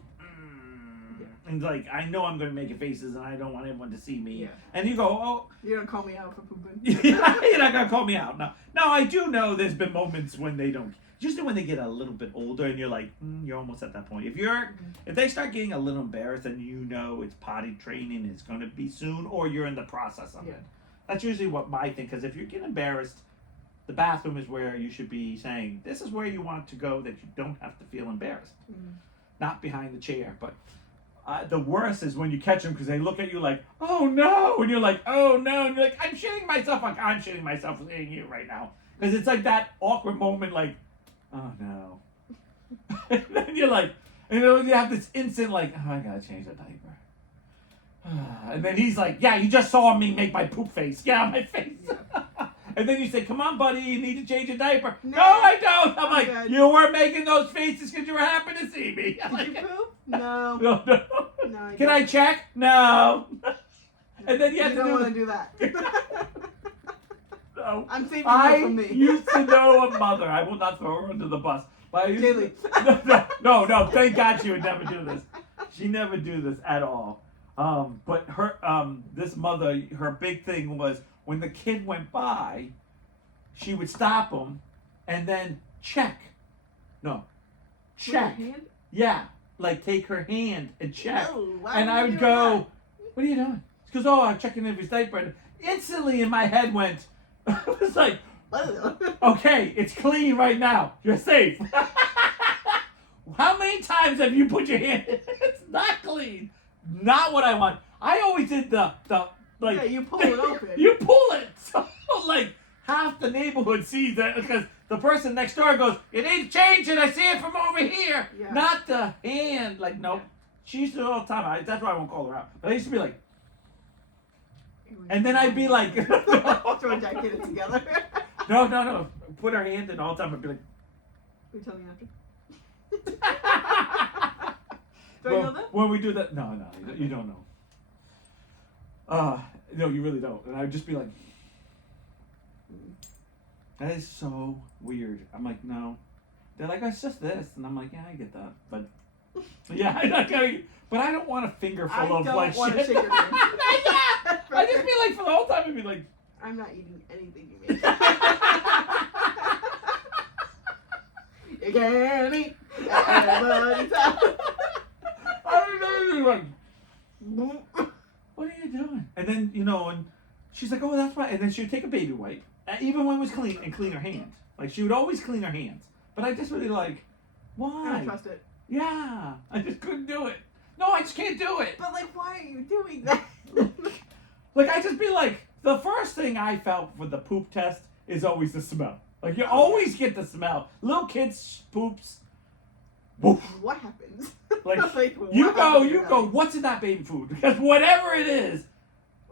and like I know I'm gonna make faces and I don't want anyone to see me. Yeah. And you go, oh, You don't call me out for pooping. you're not gonna call me out. No, I do know there's been moments when they don't. Usually when they get a little bit older and you're like, you're almost at that point. If they start getting a little embarrassed and you know it's potty training is going to be soon, or you're in the process of it. That's usually what my thing. Because if you're getting embarrassed, the bathroom is where you should be saying, this is where you want to go, that you don't have to feel embarrassed. Not behind the chair, but. The worst is when you catch them because they look at you like, oh no, and you're like, oh no, and you're like, I'm shitting myself, like I'm shitting myself for seeing you right now, because it's like that awkward moment, like, oh no, and then you're like, you know, you have this instant like, oh, I gotta change the diaper, and then he's like, yeah, you just saw me make my poop face, my face. And then you say, come on, buddy, you need to change your diaper. No, I don't. I'm like, good. you were making those faces because you were happy to see me. Did you poop? No. No. No. Can I check? No. And then you have to don't do want to do that. No. I'm saving I you from me. used to know a mother. I will not throw her under the bus. But I used Kaylee. no. Thank God she would never do this. She never do this at all. But her, this mother, her big thing was when the kid went by, she would stop him, and then check. No, check. With your hand? Yeah, like take her hand and check. No, why And would I you would do go, what are you doing? She goes, oh, I'm checking if his diaper. And instantly in my head went, it was like, that? okay, it's clean right now. You're safe. How many times have you put your hand in? It's not clean. Not what I want. I always did the like. Yeah, you pull it open. You pull it. So like half the neighborhood sees that because the person next door goes, you need to change it. I see it from over here. Yeah. Not the hand. Like, nope. Yeah. She used to do it all the time. That's why I won't call her out. But I used to be like, and then I'd be like, Throwing that kid together. no. Put her hand in all the time. I'd be like, Will you tell me after? Do I know that? When we do that, no, you don't know. No, you really don't. And I would just be like, that is so weird. I'm like, no. They're like, it's just this. And I'm like, yeah, I get that. But, yeah, I'm not going, but I don't want a finger full of like want shit. to shake your hand. I just be like, for the whole time, I'd be like, I'm not eating anything you make. You can't eat everybody's house. I remember like, what are you doing? And then, you know, and she's like, oh, that's right. And then she would take a baby wipe, even when it was clean, and clean her hands. Like, she would always clean her hands. But I just really like, why? I don't trust it. Yeah, I just couldn't do it. No, I just can't do it. But, like, why are you doing that? Like, I just be like, the first thing I felt with the poop test is always the smell. Like, you always get the smell. Little kids' poops. Woof. What happens? Like, what you happens? go, what's in that baby food? Because whatever it is,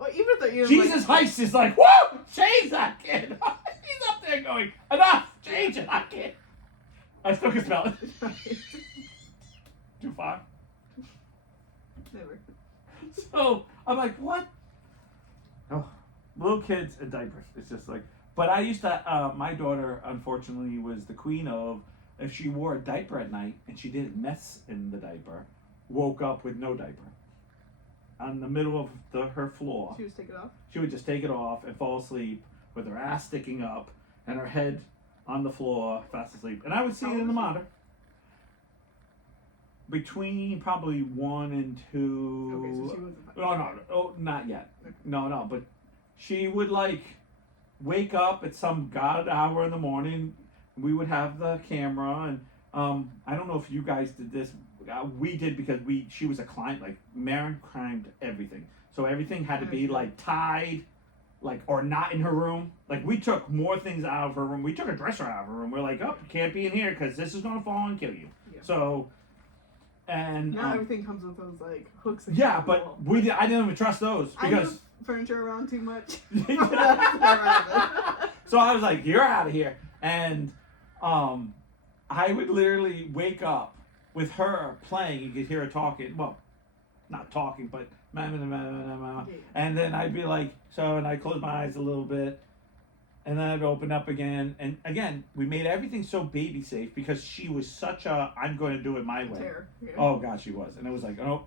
Well, even if they're Jesus Heist is like, whoa, change that kid. He's up there going, enough, change it, I can't. I still can smell it. Too far. Never. So, I'm like, what? Oh, little kids and diapers. It's just like, but I used to, my daughter, unfortunately, was the queen of, if she wore a diaper at night and she didn't mess in the diaper, woke up with no diaper. On the middle of her floor. She was taking it off? She would just take it off and fall asleep with her ass sticking up and her head on the floor, fast asleep. And I would see it in the monitor. Between probably 1 and 2. Okay, so she wasn't. Oh, not yet. No, but she would like wake up at some god hour in the morning. We would have the camera, and I don't know if you guys did this. We did because she was a client. Like, Marin climbed everything, so everything had to be like tied, like, or not in her room. Like, we took more things out of her room. We took a dresser out of her room. We're like, oh, you can't be in here because this is gonna fall and kill you. Yeah. So. And now everything comes with those like hooks. And yeah, but I didn't even trust those because I move furniture around too much. So I was like, "You're out of here," and I would literally wake up with her playing. You could hear her talking. Well, not talking, but and then I'd be like, and I'd close my eyes a little bit. And then I'd open up again. And again, we made everything so baby safe because she was such a, I'm going to do it my way. Yeah. Oh, God, she was. And it was like, oh.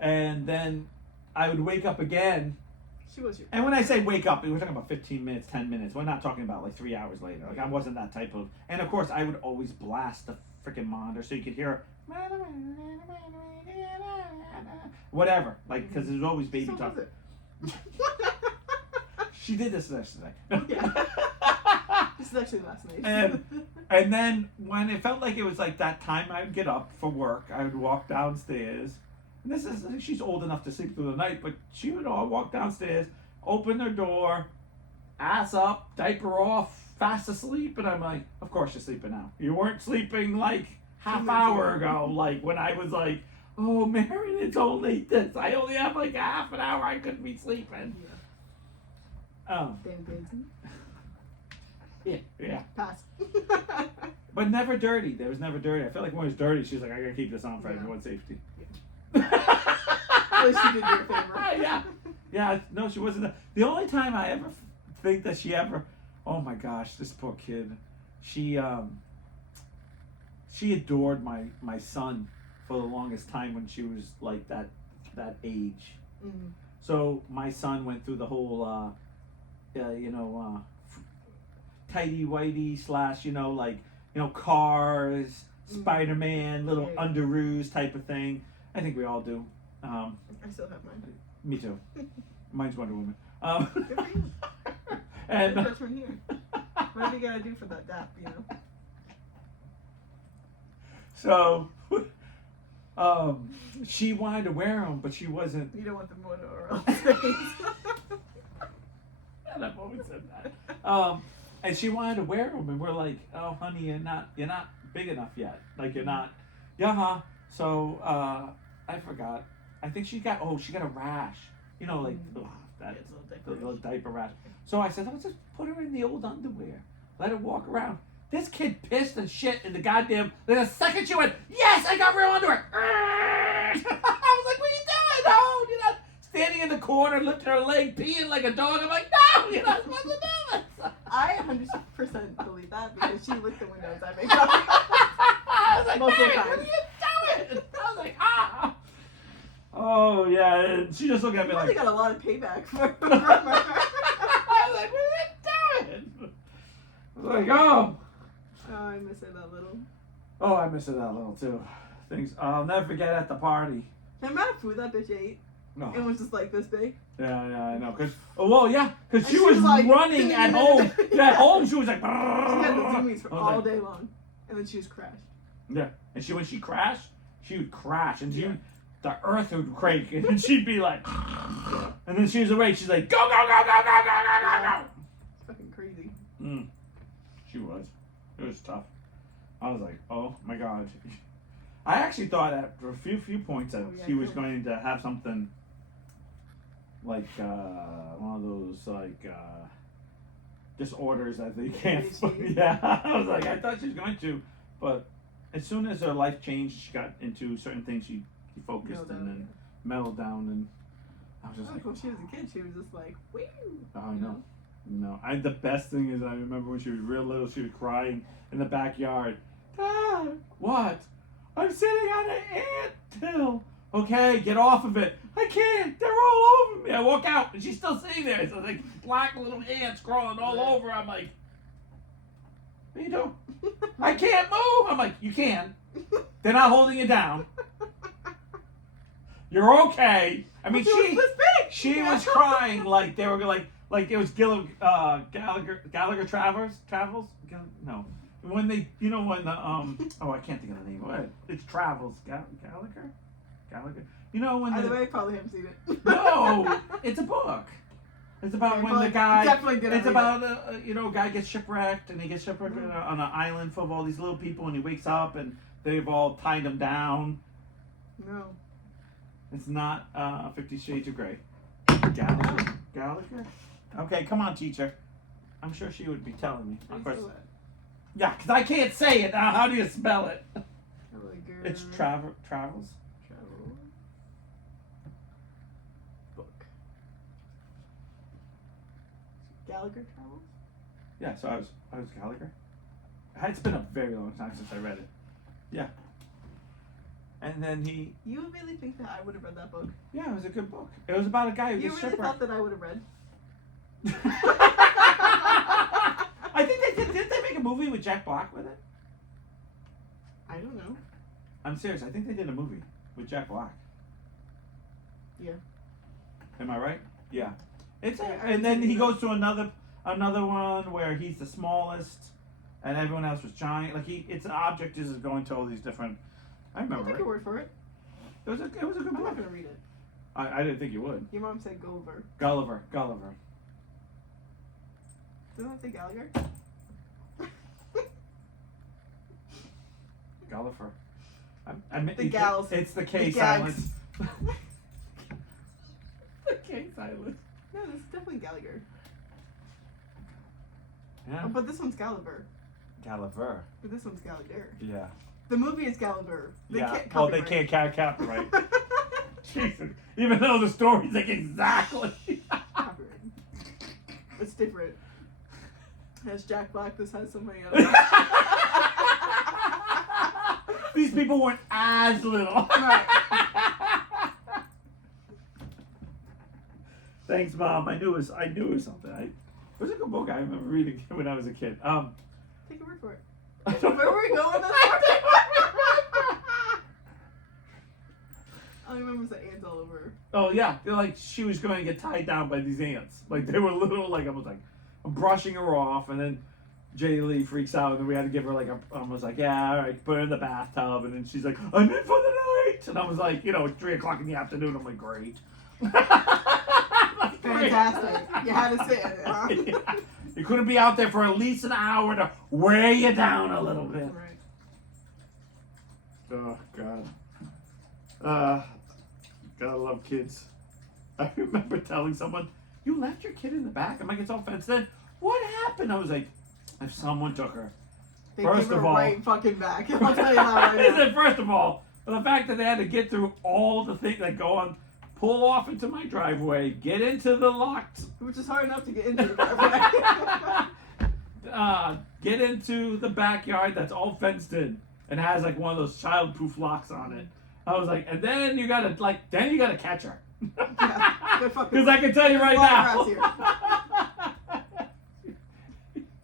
And then I would wake up again. She was your. And when I say wake up, we're talking about 15 minutes, 10 minutes. We're not talking about like 3 hours later. Like, I wasn't that type of. And of course, I would always blast the freaking monitor so you could hear her. Whatever. Like, because there's always baby talk. She did this yesterday. Yeah. This is actually last night. And then when it felt like it was like that time I would get up for work, I would walk downstairs. And she's old enough to sleep through the night, but she would all walk downstairs, open her door, ass up, diaper off, fast asleep. And I'm like, of course you're sleeping now. You weren't sleeping like half hour ago, like when I was like, oh, Marin, it's only this. I only have like a half an hour I could be sleeping. Yeah. Oh. Damn crazy. Yeah. Pass. But never dirty. There was never dirty. I feel like when it was dirty, she was like, I gotta keep this on for everyone's safety. At least she did you a favor. Yeah. Yeah, no, she wasn't. The only time I ever think that she ever, oh my gosh, this poor kid. She adored my son for the longest time when she was like that age. Mm-hmm. So my son went through the whole, tighty whitey / cars, Spider-Man, little underoos type of thing. I think we all do. I still have mine. Me too. Mine's Wonder Woman. Good for you. And That's from here. Whatever you gotta do for that DAP, So, she wanted to wear them, but she wasn't. You don't want them going to her face. And I've always said that. And she wanted to wear them, and we're like, "Oh, honey, you're not big enough yet. Like you're not." Yeah. So I forgot. I think she got a rash. The little diaper rash. So I said, let's just put her in the old underwear. Let her walk around. This kid pissed and shit in the goddamn. Then the second she went, yes, I got real underwear. I was like, what are you doing? No, you're not standing in the corner, lifting her leg, peeing like a dog. I'm like, no, you're not supposed to do this. I 100% believe that because she licked the windows I make up. I was like, Most of the Mary, time. what are you doing? I was like, ah. Oh, yeah. And she just looked at me You like, really got a lot of payback for her. I was like, what are you doing? I was like, oh. Oh, I miss her that little. Oh, I miss her that little, too. Things I'll never forget at the party. The amount of food that bitch ate, No. it was just like this big. Yeah, I know. Cause, because she And was like, running at home. Yeah. At home, she was like, She had the zoomies for I was all like- day long, and then she just crashed. Yeah, and when she crashed, she would crash, and Yeah. the earth would quake, and then she'd be like, and then she was awake. She's like, go, go, go, go, go, go, go, go, go. It's fucking crazy. She was. It was tough. I was like, oh my god. I actually thought after a few points that she was going to have something like one of those like disorders that they can't. Yeah, I was like, I thought she was going to, but as soon as her life changed, she got into certain things. She focused and then mellowed down, and I was just like, when she was a kid, she was just like, woo. oh, I know. No, the best thing is I remember when she was real little, she was crying in the backyard. Dad, what? I'm sitting on an ant hill. Okay, get off of it. I can't. They're all over me. I walk out and she's still sitting there. So like black little ants crawling all over. I'm like, what are you doing? I can't move. I'm like, you can. They're not holding you down. You're okay. I mean, she was crying like they were like it was Gallagher Travels. No, when they when the oh I can't think of the name. What? It's Travels Gallagher. You know when Either way, I probably haven't seen it. No, it's a book. It's about when the guy. Definitely didn't. It's about a guy gets shipwrecked and he gets shipwrecked on an island full of all these little people and he wakes up and they've all tied him down. No. It's not 50 Shades of Grey. Gallagher? Okay, come on, teacher. I'm sure she would be telling me. Of course. Yeah, because I can't say it. Now, how do you spell it? It's Travels. Book. Gallagher Travels? Yeah, so I was Gallagher. It's been a very long time since I read it. Yeah. And then he... You would really think that I would have read that book? Yeah, it was a good book. It was about a guy who You gets really shipwrecked. thought that I would have read? I think did they make a movie with Jack Black with it? I don't know. I'm serious. I think they did a movie with Jack Black. Yeah. Am I right? Yeah. It's Yeah, and then he goes to another one where he's the smallest, and everyone else was giant. Like it's an object is going to all these different. I I'll remember take it. your word for it. It was a good I'm book. not going to read it. I didn't think you would. Your mom said Gulliver. Gulliver. Doesn't that say Gallagher? Gulliver. I mean, The gals. It's the K The silence. gags. The K silence. No, this is definitely Gallagher. Yeah. Oh, but this one's Gulliver. Gulliver. But this one's Gallagher. Yeah. The movie is Gulliver. They can't Well, they copyright. can't copyright. Jesus. Even though the story's like exactly. Copyright. It's different. It has Jack Black. This has somebody else. These people weren't as little. Right. Thanks, Mom. I knew it was something. It was a good book. I remember reading it when I was a kid. Take your word for it. I don't Where know. were we going with this? All I remember was the ants all over her. Oh yeah, they're like she was going to get tied down by these ants. Like they were little. Like I was like, I'm brushing her off, and then Jay Lee freaks out, and then we had to give her like I was like, yeah, all right, put her in the bathtub, and then she's like, I'm in for the night, and I was like, it's 3:00 in the afternoon. I'm like, great. Fantastic. You had to sit in it, huh? Yeah. You couldn't be out there for at least an hour to wear you down a little bit. Right. Oh God. Gotta love kids. I remember telling someone, "You left your kid in the back." I'm like, "It's all fenced in." What happened? I was like, "If someone took her." They First give of her all- right fucking back. I'll tell you that I right now. said, first of all, the fact that they had to get through all the things that go on pull off into my driveway, get into the locked, Which is hard enough to get into the driveway. get into the backyard that's all fenced in and has like one of those child-proof locks on it. I was like, and then you gotta catch her. Yeah, good fucking. Because I can tell you right now.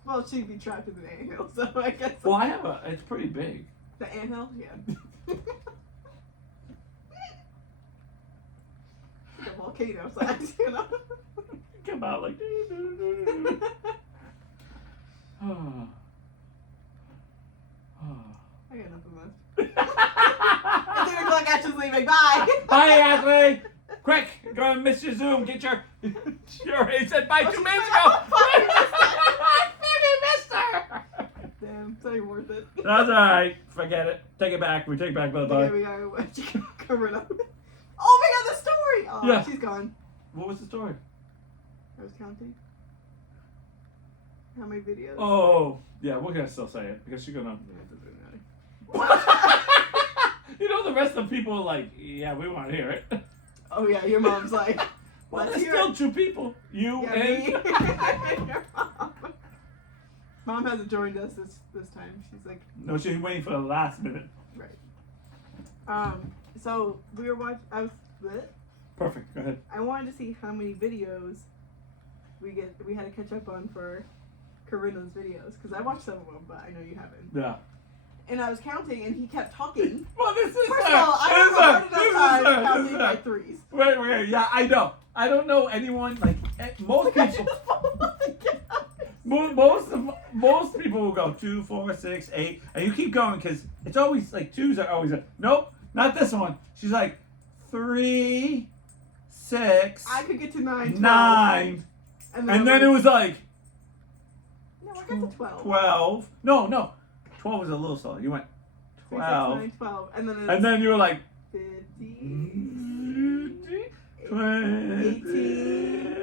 Well, she'd be trapped in an anthill, so I guess. Well, I have it's pretty big. The anthill? Yeah. Like a volcano size, you know? Come out like. Oh. I got nothing left. It's 8 o'clock, Ashley's leaving. Bye! Bye, Ashley! Quick, go and miss your Zoom. Get your. She already said bye 2 minutes ago. I missed her. Damn, it's not even worth it. That's alright. Forget it. Take it back. We take it back. Bye bye. Okay, we gotta watch you cover it up. Oh my god, the story! Oh, Yeah. She's gone. What was the story? I was counting. How many videos? Oh, yeah, we're gonna still say it because she's gonna. You know, the rest of the people are like, yeah, we want to hear it. Oh yeah, your mom's like, Well, let's there's hear still it. 2 people. You Yeah, and. me. Your mom. Mom hasn't joined us this time. She's like, No, she's waiting for the last minute. right. So we were watching. Perfect. Go ahead. I wanted to see how many videos we had to catch up on for Corinna's videos because I watched some of them, but I know you haven't. Yeah. And I was counting, and he kept talking. Well, this is First her. of all, I This is her. don't know enough time This is her. counting This is by her. threes. Wait. Yeah, I know. I don't know anyone like most people. Most people will go 2, 4, 6, 8, and you keep going because it's always like 2s are always nope, not this one. She's like 3, 6, I could get to 9, 12, 9, and then it was like no, I got to 12. 12. No, 12 was a little slow. You went 3, 12, 6, 9, 12, and then and then you were like 50, 20, 18.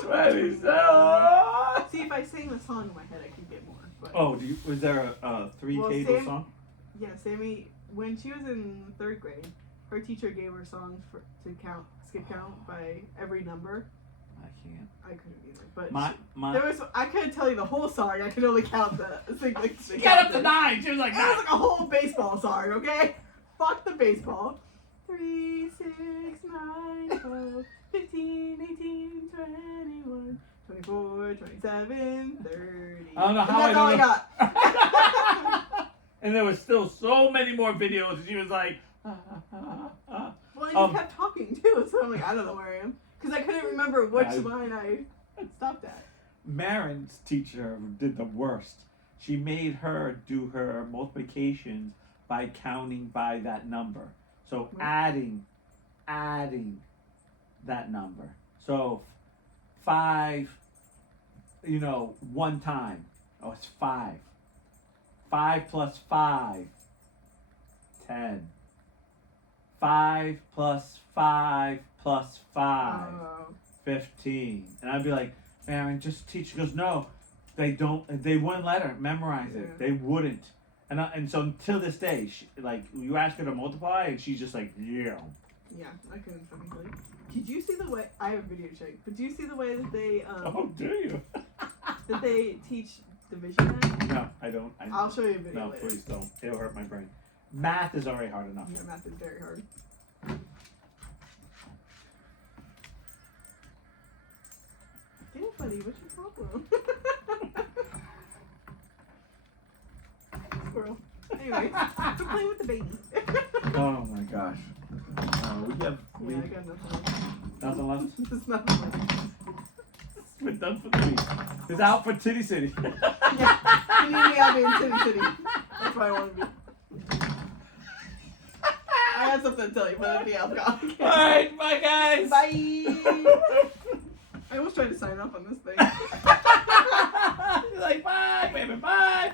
27. See, if I sang the song in my head, I could get more. But Oh, was there a 3 Well, table Sam- song? yeah, Sammy, when she was in 3rd grade, her teacher gave her songs to skip count by every number. I can't. I couldn't either, but My there was. I couldn't tell you the whole song. I could only count the. She got up to 9. She was like It was 9. like a whole baseball song. Okay, fuck the baseball. 3, 6, 9, 12, 15, 18, 21, 24, 27, 30. I don't know And how that's I all don't I got. And there was still so many more videos. And she was like, Well, you kept talking too, so I'm like, I don't know where I am. Because I couldn't remember which line I stopped at. Marin's teacher did the worst. She made her do her multiplications by counting by that number. So adding that number. So 5, one time. Oh, it's 5. 5 plus 5, 10. 5 plus 5 plus 5, 15. And I'd be like, Marin, just teach. She goes, no, they wouldn't let her memorize it. Yeah. They wouldn't. And so till this day, you ask her to multiply, and she's just like, yeah. Yeah, I couldn't fucking tell you. Did you see the way, I have a video check, but do you see the way that they, Oh, do you? that they teach division now? No, I don't. I'll show you a video No, later. please don't. It'll hurt my brain. Math is already hard enough. Yeah, math is very hard. Damn, buddy, what's your problem? Squirrel. Anyways, we're playing with the baby. Oh my gosh. We Yeah, I got nothing left. nothing left. There's nothing left. We're done for the week. It's out for Titty City. Yeah, you need me out in City City. That's where I want to be. I had something to tell you, but it'll be out. Alright, bye guys. Bye. I almost tried to sign up on this thing. You're like, bye, baby, bye, bye.